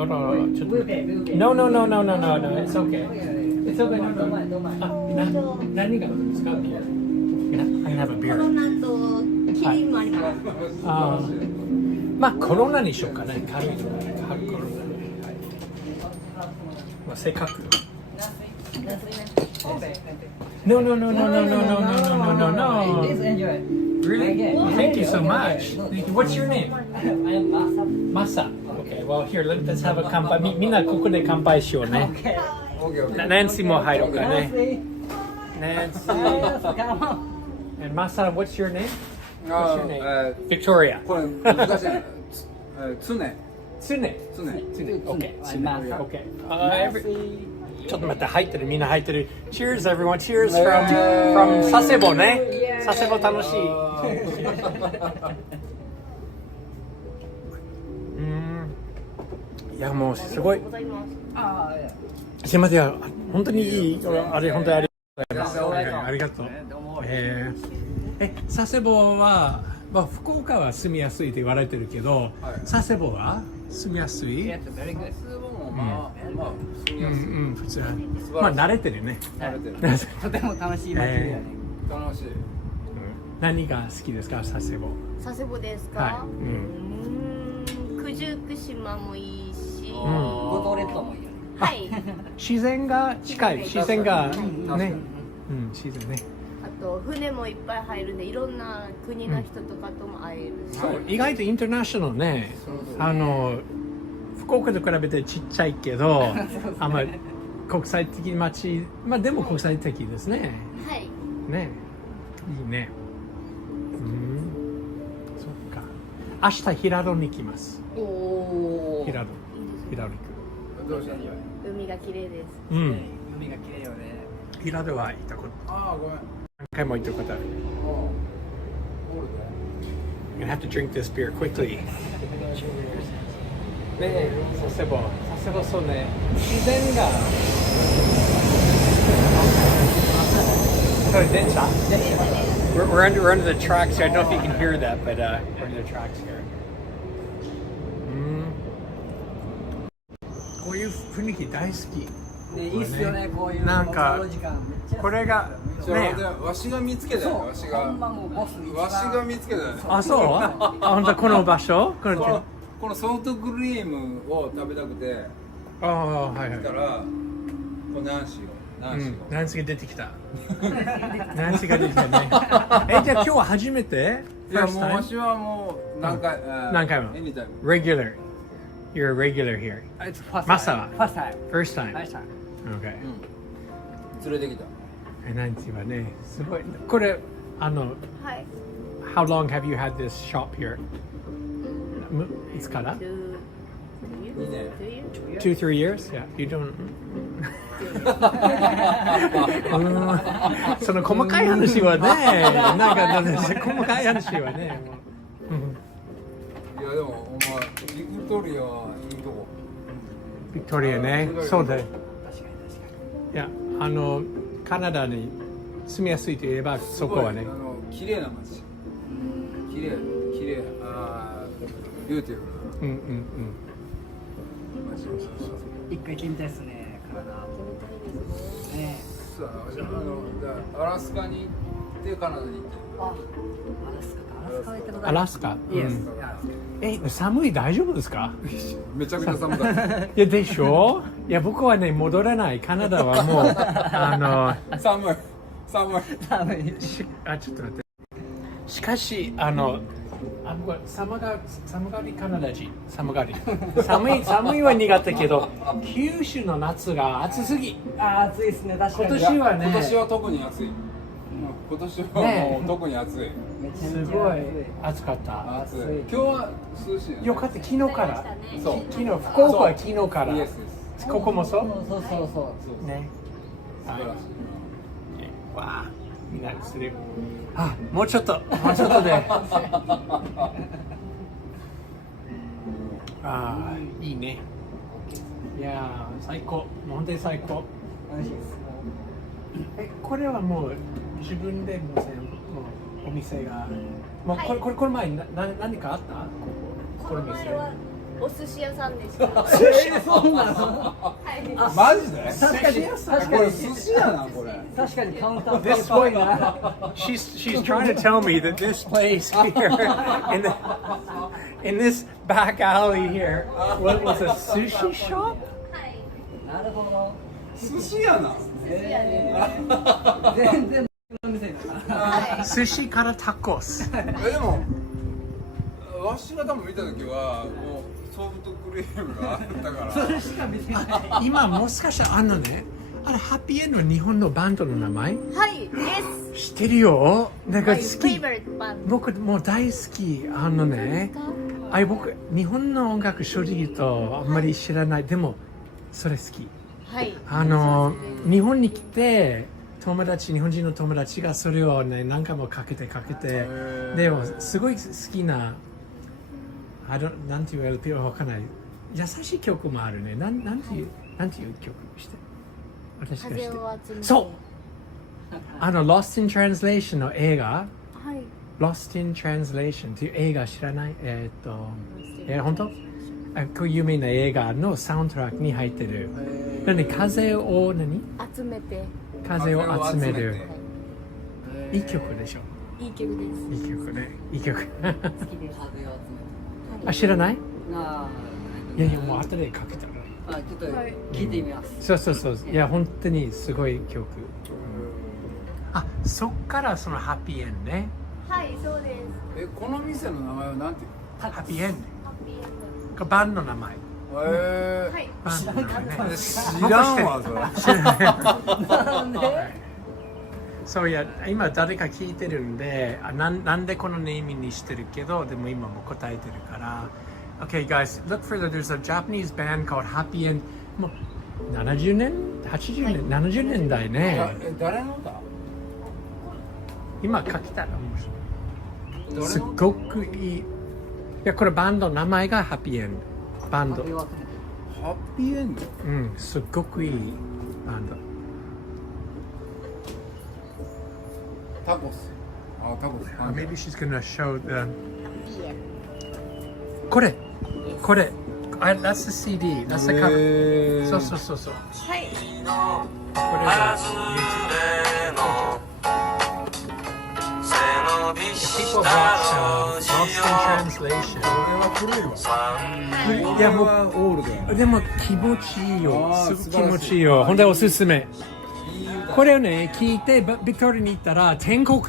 ょっと。No, it's okay. It's okay. 何があるんですか？ビール。I have a beer. コロナとキリンもあります。まあコロナにしようかね。軽いコロナ。まあせっかく。No. Please enjoy. Really? Thank you so much. What's your name? I am Masa. Masa. Okay, well here, let's have a 乾杯。みんなここで乾杯しようね。Nancy も入ろうかね。Nancy. And Masa, what's your name? What's your name? Victoria. これ難しいね。Tsune. Okay. Okay.ちょっと待って、入ってる、みんな入ってる。Cheers, everyone. Cheers from Sasebo ね。Sasebo 楽しい。いや、もうすごい。すいません、本当にいい。あれ、本当にありがとうございます。ありがとう。佐世保は、まあ、福岡は住みやすいと言われてるけど、佐世保は住みやすい？普通。まあ慣れてるね。とても楽しい街だよね。楽しい。何が好きですか、佐世保？佐世保ですか？はい。九十九島もいいし、五島列島もいいよね。はい。自然が近い。自然がね。自然ね。あと船もいっぱい入るんで、いろんな国の人とかとも会えるし。そう、意外とインターナショナルね。福岡と比べてちっちゃいけど、あんまり国際的街、まあでも国際的ですね。はい。ね、いいね。そっか。明日平戸に来ます。おお。平戸行く。どうしたの？海が綺麗です。海が綺麗よね。平戸は行ったこと。ああ、ごめん。何回も行ったことある。I'm gonna have to drink this beer quickly. ね、佐世保そうね。自然が。それ電車？We're under the tracks here. I don't know if you can hear that, but we're under the tracks here. こういう雰囲気大好き。ね、いいっすよね、こういうなんかこれがね、わしが見つけたよ。わしが見つけたよ。あ、そう？本当この場所？このソフトクリームを食べたくて。ああ、はいはい。だからこのナンシが出てきた。ナンシが出てきたね。じゃあ今日は初めて？いやもうわしはもう何回も。Regular. You're a regular here. It's first Masa. First First time. time. Okay. 連れてきた。ナンシはね、すごい。これはい。How long have you had this shop here? いつから？ 2年。 2, 3 years? Yeah. You don't. その細かい話はね、なんか細かい話はね。いやでもお前ビクトリアはいいとこ。ビクトリアね、そうだよ。いや、カナダに住みやすいといえばそこはね。綺麗な街。綺麗。ビューティフルな。一回行ってみたいですね、カナダ。ね。アラスカに行ってカナダに行って。アラスカ。Yes. 寒い大丈夫ですか？めちゃくちゃ寒かった。いやでしょ？いや僕はね戻らない。カナダはもう寒い。ちょっと待って。しかし僕は寒がりカナダ人。寒いは苦手けど九州の夏が暑すぎ。暑いですね、確かに。今年はね。今年は特に暑い。今年はもう特に暑い。すごい暑かった。暑い。今日は涼しいよね。よかった、昨日から。そう。福岡は昨日から。ここもそう？そう。ね。素晴らしい。わあ、みんなする。もうちょっとで。いいね。いやー、最高。もう本当に最高。美味しいです。これはもう自分でもうお店が。もうこれ前何かあった？この前はお寿司屋さんでした。そうなの？マジで？確かにこれ寿司やなこれ。確かにカウンターっぽいな。She's trying to tell me that this place here in this back alley here was a sushi shop? なるほど。寿司やな。全然の店だ。寿司からタコス。でもわしが多分見た時はもうソフトクリームがあったから。それしか見てない。今もしかしてあれハッピーエンド日本のバンドの名前？はいです。知ってるよ。なんか好き。僕もう大好き。僕日本の音楽正直言うとあんまり知らない。でもそれ好き。はい。日本に来て日本人の友達がそれをね何回もかけてでもすごい好きななんて言うかわかんない優しい曲もあるね。なんていう曲して私がしてそうLost in Translation の映画、はい、Lost in Translation っていう映画知らない？本当？こういう有名な映画のサウンドトラックに入ってる。風を集めて風を集める。いい曲でしょ。いい曲です。いい曲ね。いい曲。好きです。知らない？いやもう後でかけたら。ちょっと聞いてみます。そう。いや本当にすごい曲。そっからそのハッピーエンドね。はい、そうです。この店の名前はなんていうの？ハッピーエンド。バンドの名前。はい。バンドの名前ね。知らんわそれ。なんで？そういや今誰か聞いてるんでなんでこのネーミングにしてるけどでも今も答えてるから。Okay, guys, look for there's a Japanese band called Happy End. もう70年、80年、70年代ね。誰の歌？今書きたらすっごくいい。いやこれバンドの名前がハッピーエンド。バンド。ハッピーエンド？すっごくいいバンド。タコス。タコス。Maybe she's gonna show the. これ。That's the CD. That's the cover. そう。はい。これが YouTube。People watch Lost in Translation。いやもうでも気持ちいいよ。すごく気持ちいいよ。ほんでおすすめ。これをね聞いてビクトリーに行ったら天国。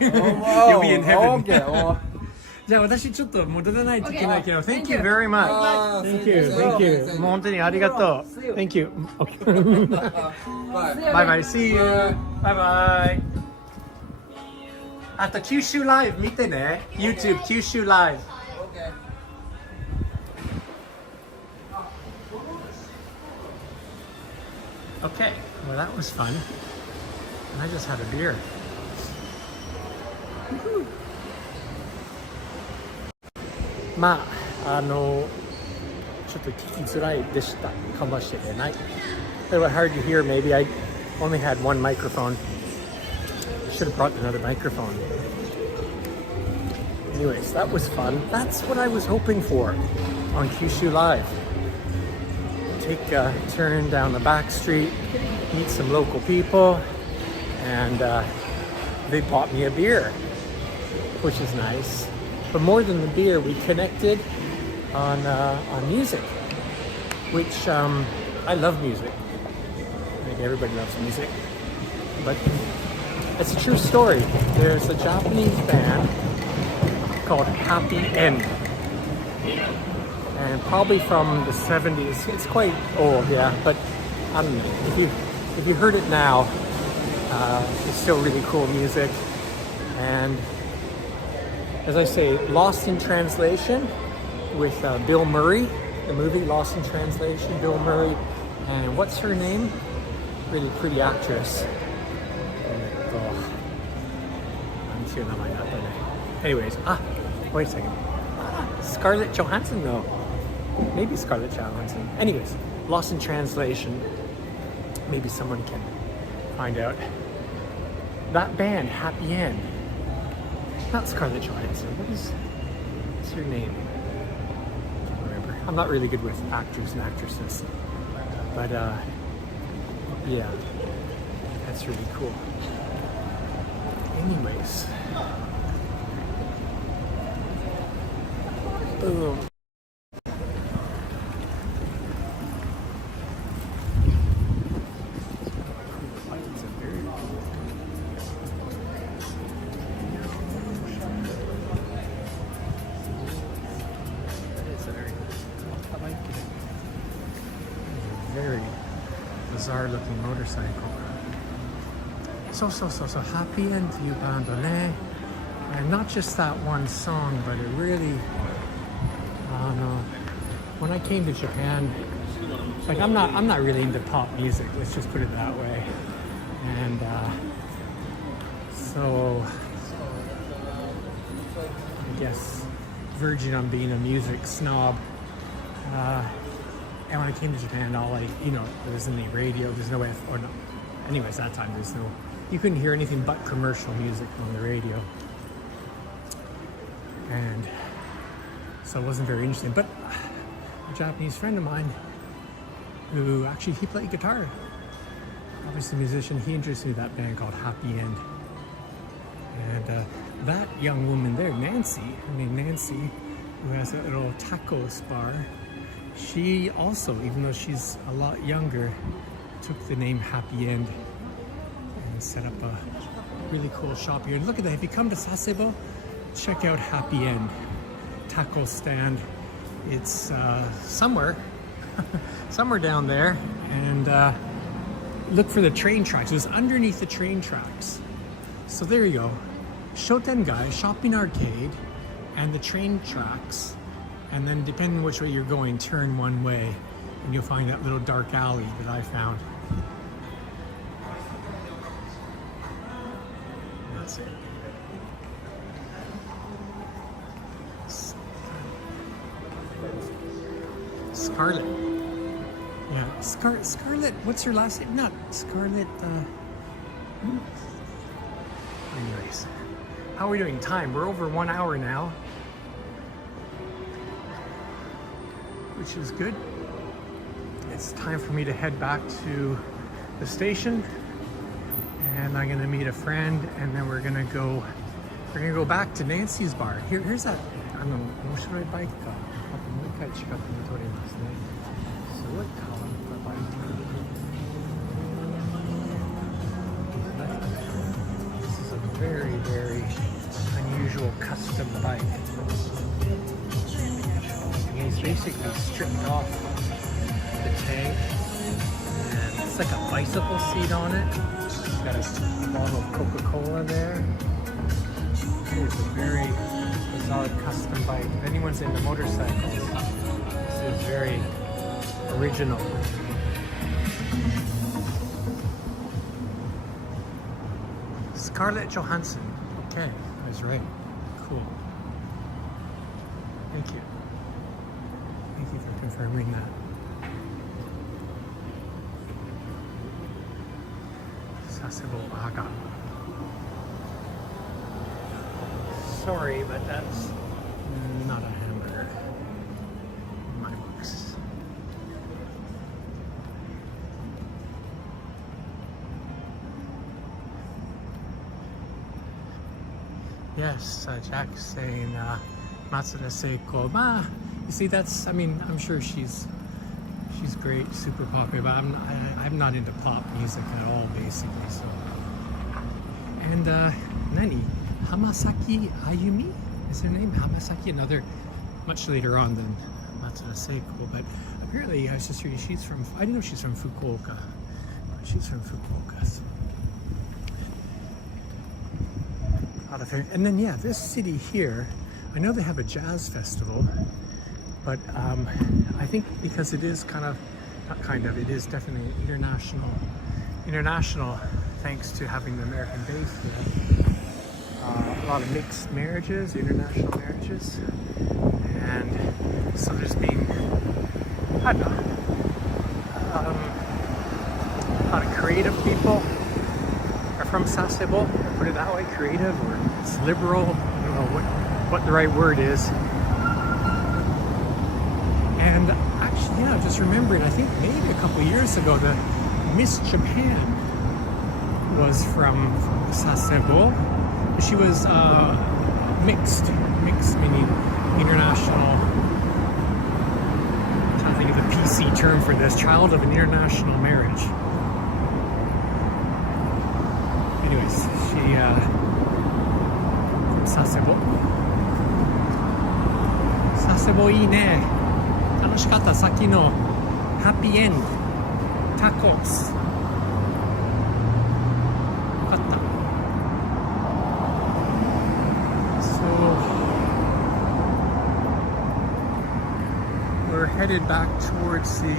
You'll be in heaven。じゃあ私ちょっと戻らないといけないけど、Thank you very much. Thank you. もう本当にありがとう。Thank you. Bye bye. See you. Bye bye. あと九州ライブ見てね。YouTube 九州ライブ。Okay. Well, that was fun. And I just had a beer.ちょっと聞きづらいでしたかもしれない。It was hard to hear. Maybe I only had one microphone. I should have brought another microphone. Anyways, that was fun. That's what I was hoping for on Kyushu Live. Take a turn down the back street, meet some local people, and they bought me a beer, which is nice. But more than the beer, we connected on music, which I love music. I think everybody loves music. But it's a true story. There's a Japanese band called Happy End. And probably from the 70s. It's quite old, yeah, but I don't know. If you heard it now, it's still really cool music. And as I say, Lost in Translation with Bill Murray, the movie Lost in Translation, Bill Murray, and what's her name? Really pretty actress. Anyways, wait a second. Scarlett Johansson, no. Maybe Scarlett Johansson. Anyways, Lost in Translation. Maybe someone can find out. That band, Happy End. Not Scarlett Johansson. What's her name? I can't remember. I'm not really good with actors and actresses. But yeah, that's really cool. Anyways. Boom. Very bizarre looking motorcycle. So Happy End to you, Bandole. And not just that one song, but it really, I don't know. When I came to Japan, like I'm not really into pop music, let's just put it that way. And so I guess verging on being a music snob. And when I came to Japan, all there wasn't any radio, there's no way, or no. Anyways, that time you couldn't hear anything but commercial music on the radio. And so it wasn't very interesting. But a Japanese friend of mine who actually, he played guitar. Obviously a musician, he introduced me to that band called Happy End. And that young woman there, Nancy, who has a little tacos bar, she also, even though she's a lot younger, took the name Happy End and set up a really cool shop here. And look at that, if you come to Sasebo, check out Happy End taco stand. It's somewhere down there, and look for the train tracks. It was underneath the train tracks. So there you go, Shotengai, shopping arcade, and the train tracks. And then depending on which way you're going, turn one way and you'll find that little dark alley that I found. That's it. Scarlett. Yeah, Scarlett, what's her last name? Not Scarlett, Anyways, how are we doing? Time, we're over 1 hour now, which is good. It's time for me to head back to the station, and I'm gonna meet a friend, and then we're gonna go back to Nancy's bar. Here's that, memorai bike ka. もう一回近くに撮れますね。すごい変わったバイク。This is a very, very unusual custom bike. He's basically stripped off the tank, and it's like a bicycle seat on it. He's got a bottle of Coca-Cola there. It's a very bizarre custom bike. If anyone's into motorcycles, this is very original. Scarlett Johansson. Okay, I was right. Cool. Thank you. Thank you for confirming that. Sasebo Aga. Sorry, but that's not a hamburger in my books. Yes, Jack's saying Matsuda Seiko. You see, that's, I mean, I'm sure she's great, super popular, but I'm not into pop music at all, basically. So, and Nani Hamasaki Ayumi is her name. Hamasaki, another much later on than Matsuda Seiko, but apparently I was just reading she's from. I didn't know she's from Fukuoka. But she's from Fukuoka. So. Out of here, and then yeah, this city here. I know they have a jazz festival. But I think because it is it is definitely international thanks to having the American base there. A lot of mixed marriages, international marriages. And so there's been, I don't know, a lot of creative people are from Sasebo, put it that way, creative, or it's liberal, I don't know what the right word is. And actually, yeah, just remembering, I think maybe a couple years ago, the Miss Japan was from Sasebo. She was mixed meaning international. I'm trying to think of the PC term for this, child of an international marriage. Anyways, she from Sasebo. Sasebo いいね。楽しかったさっきのハッピーエンドタコスよかった。 So we're headed back towards the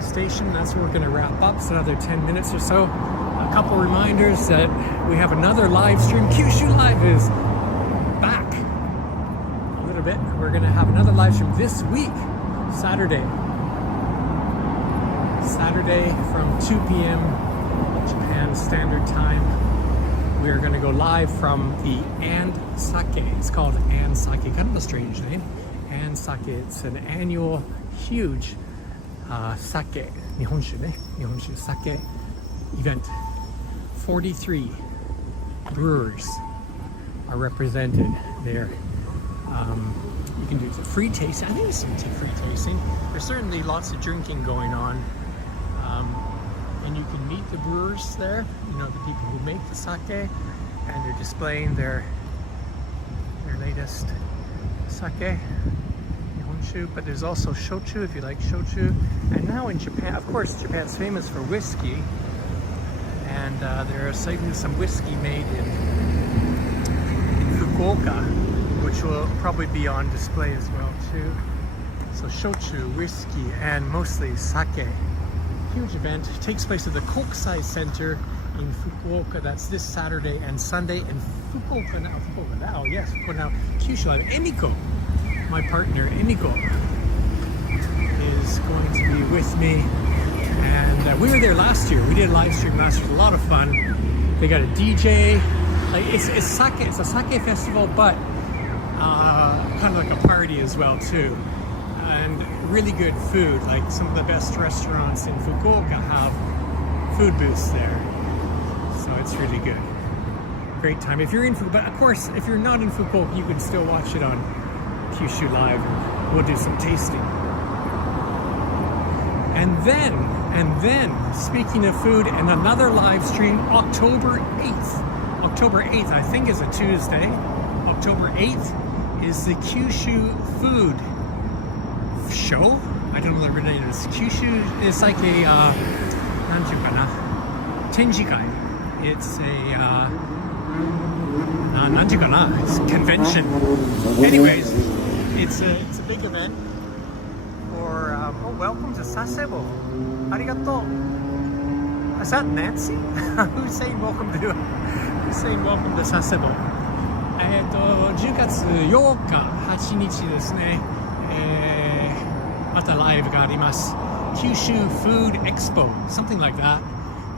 station. That's where we're going to wrap up. It's another 10 minutes or so. A couple reminders that we have another live stream. Kyushu Live is back. Bit. We're going to have another live stream this week, Saturday from 2 p.m. Japan Standard Time. We are going to go live from the And Sake. It's called And Sake, kind of a strange name. And Sake. It's an annual huge sake, Nihonshu sake event. 43 brewers are represented there. You can do free tasting. I think it's some free tasting. There's certainly lots of drinking going on. And you can meet the brewers there, you know, the people who make the sake, and they're displaying their latest sake, Nihonshu, but there's also shochu if you like shochu. And now in Japan, of course, Japan's famous for whiskey, and there are some whiskey made in Fukuoka, which will probably be on display as well too. So shochu, whiskey, and mostly sake. Huge event. It takes place at the Kokusai Center in Fukuoka. That's this Saturday and Sunday. And Fukuoka Now, yes, Fukuoka Now, Kyushu. Emiko, my partner, Emiko, is going to be with me. And we were there last year. We did a live stream last year. It was a lot of fun. They got a DJ. Like it's sake. It's a sake festival, but kind of like a party as well too, and really good food. Like some of the best restaurants in Fukuoka have food booths there, so it's really good. Great time if you're in Fukuoka. But of course, if you're not in Fukuoka, you can still watch it on Kyushu Live. We'll do some tasting. And then, speaking of food, and another live stream, October 8th. October 8th, I think, is a Tuesday. October 8th is the Kyushu Food Show. I don't know the name of it. Kyushu is like a, tenjikai. It's a, it's a convention. Anyways, it's a big event for, welcome to Sasebo. Arigato. Is that Nancy? Who's saying welcome to Sasebo? 10月8日、8日ですね、またライブがあります。Kyushu Food Expo, something like that.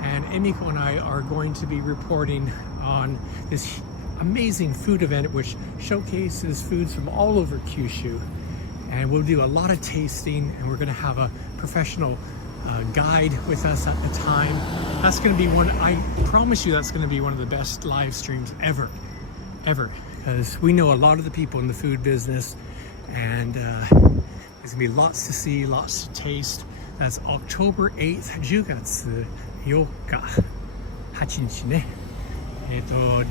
And Emiko and I are going to be reporting on this amazing food event which showcases foods from all over Kyushu. And we'll do a lot of tasting, and we're going to have a professional guide with us at the time. That's going to be one, I promise you, that's going to be one of the best live streams ever, because we know a lot of the people in the food business, and there's going to be lots to see, lots to taste. That's October 8th, 10月8日、8日ね。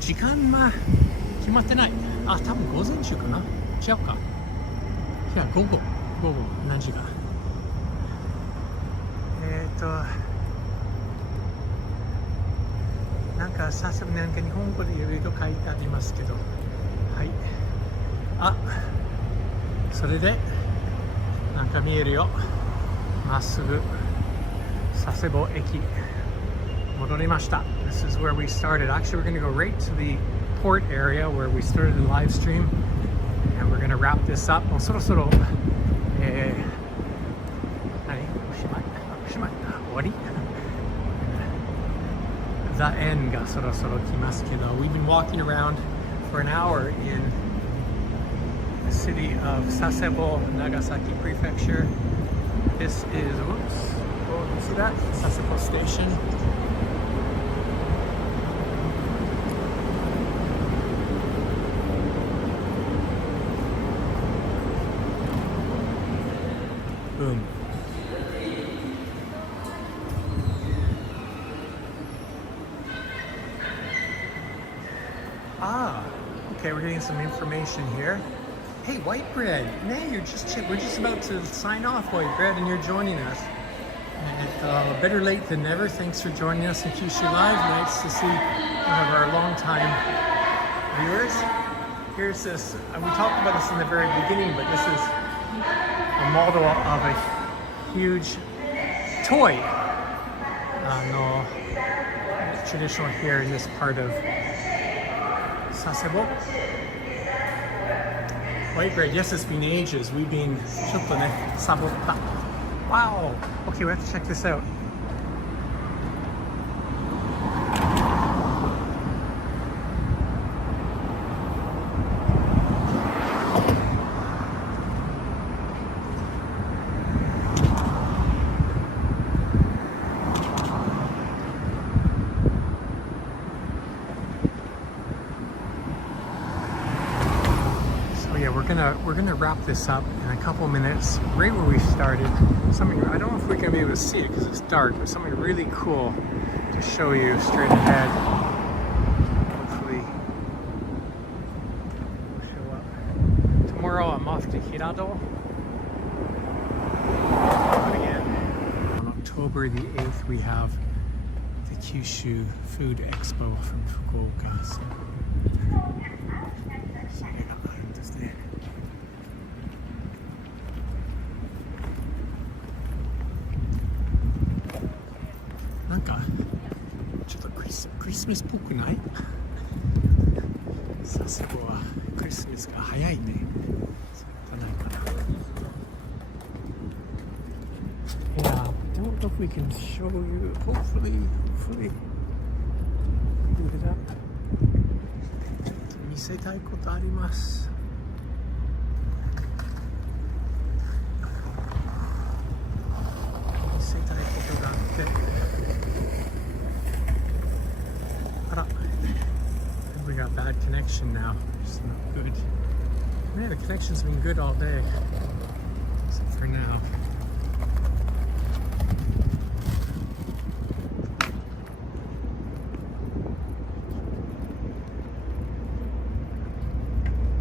時間は決まってない。あ、多分午前中かな。違うか。いや、午後何時か。なんか早速なんか日本語でいろいろ書いてありますけど、はい。あ、それでなんか見えるよ。まっすぐ佐世保駅戻りました。This is where we started. Actually, we're going to go right to the port area where we started the live stream, and we're going to wrap this up. もうそろそろ終わりThe end がそろそろ来ますけど We've been walking around for an hour in the city of Sasebo, Nagasaki Prefecture. This is, whoops, oh, you see that? Sasebo Station. Boom. Okay, we're getting some information here. Hey, White Bread. Man, we're just about to sign off, White Bread, and you're joining us. And better late than never. Thanks for joining us in Kyushu Live. Nice to see one of our longtime viewers. Here's this. We talked about this in the very beginning, but this is a model of a huge toy. It's traditional here in this part of Sasebo. White bread, yes, it's been ages. We've been sabotta. Wow. Okay, we have to check this out. We're gonna wrap this up in a couple minutes, right where we started. Something, I don't know if we're gonna be able to see it because it's dark, but something really cool to show you straight ahead. Hopefully it'll show up. Tomorrow I'm off to Hirado. But again, on October the 8th we have the Kyushu Food Expo from Fukuoka. So,なんかちょっとクリスマスっぽくない？さすがはクリスマスが早いね。そうじゃないかな。Yeah, I don't know if we can show you. Hopefully, do it up. 見せたいことあります。見せたいことがあって。We got bad connection now. It's not good. Man, the connection's been good all day. Except for now.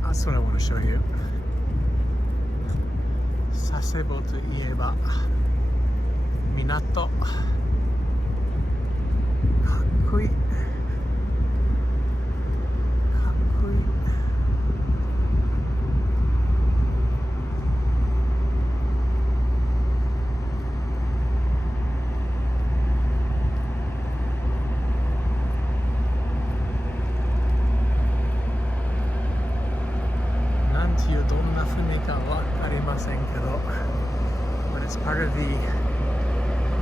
That's what I want to show you. Sasebo といえば港。かっこいい。どんな船かわかりませんけど but it's part of the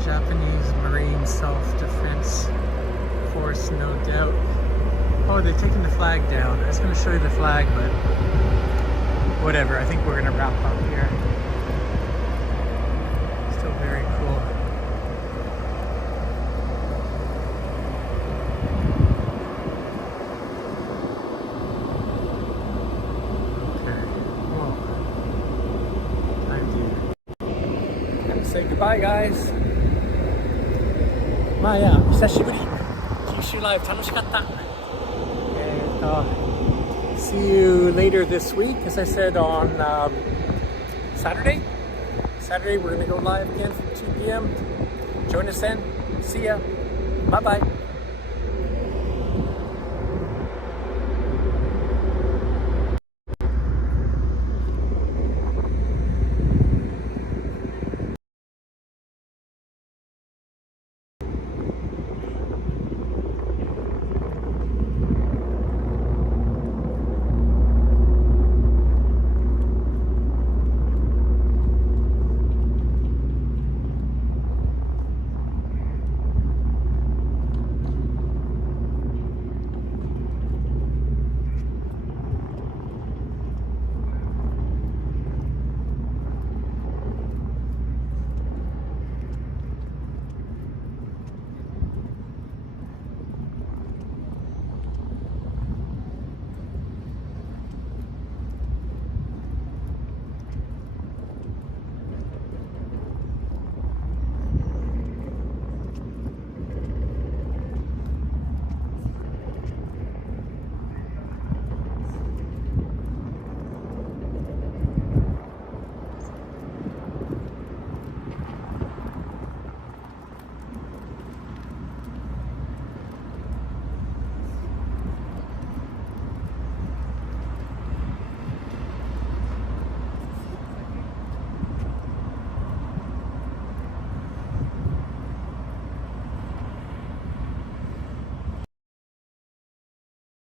Japanese Marine Self-Defense Force, no doubt. Oh, they're taking the flag down. I was going to show you the flag, but whatever. I think we're going to wrap up here. Still very cool. Bye guys. まあいや、久しぶり。九州ライブ楽しかった。See you later this week, as I said on Saturday. Saturday, we're going to go live again from 2 p.m. Join us then. See ya. Bye bye.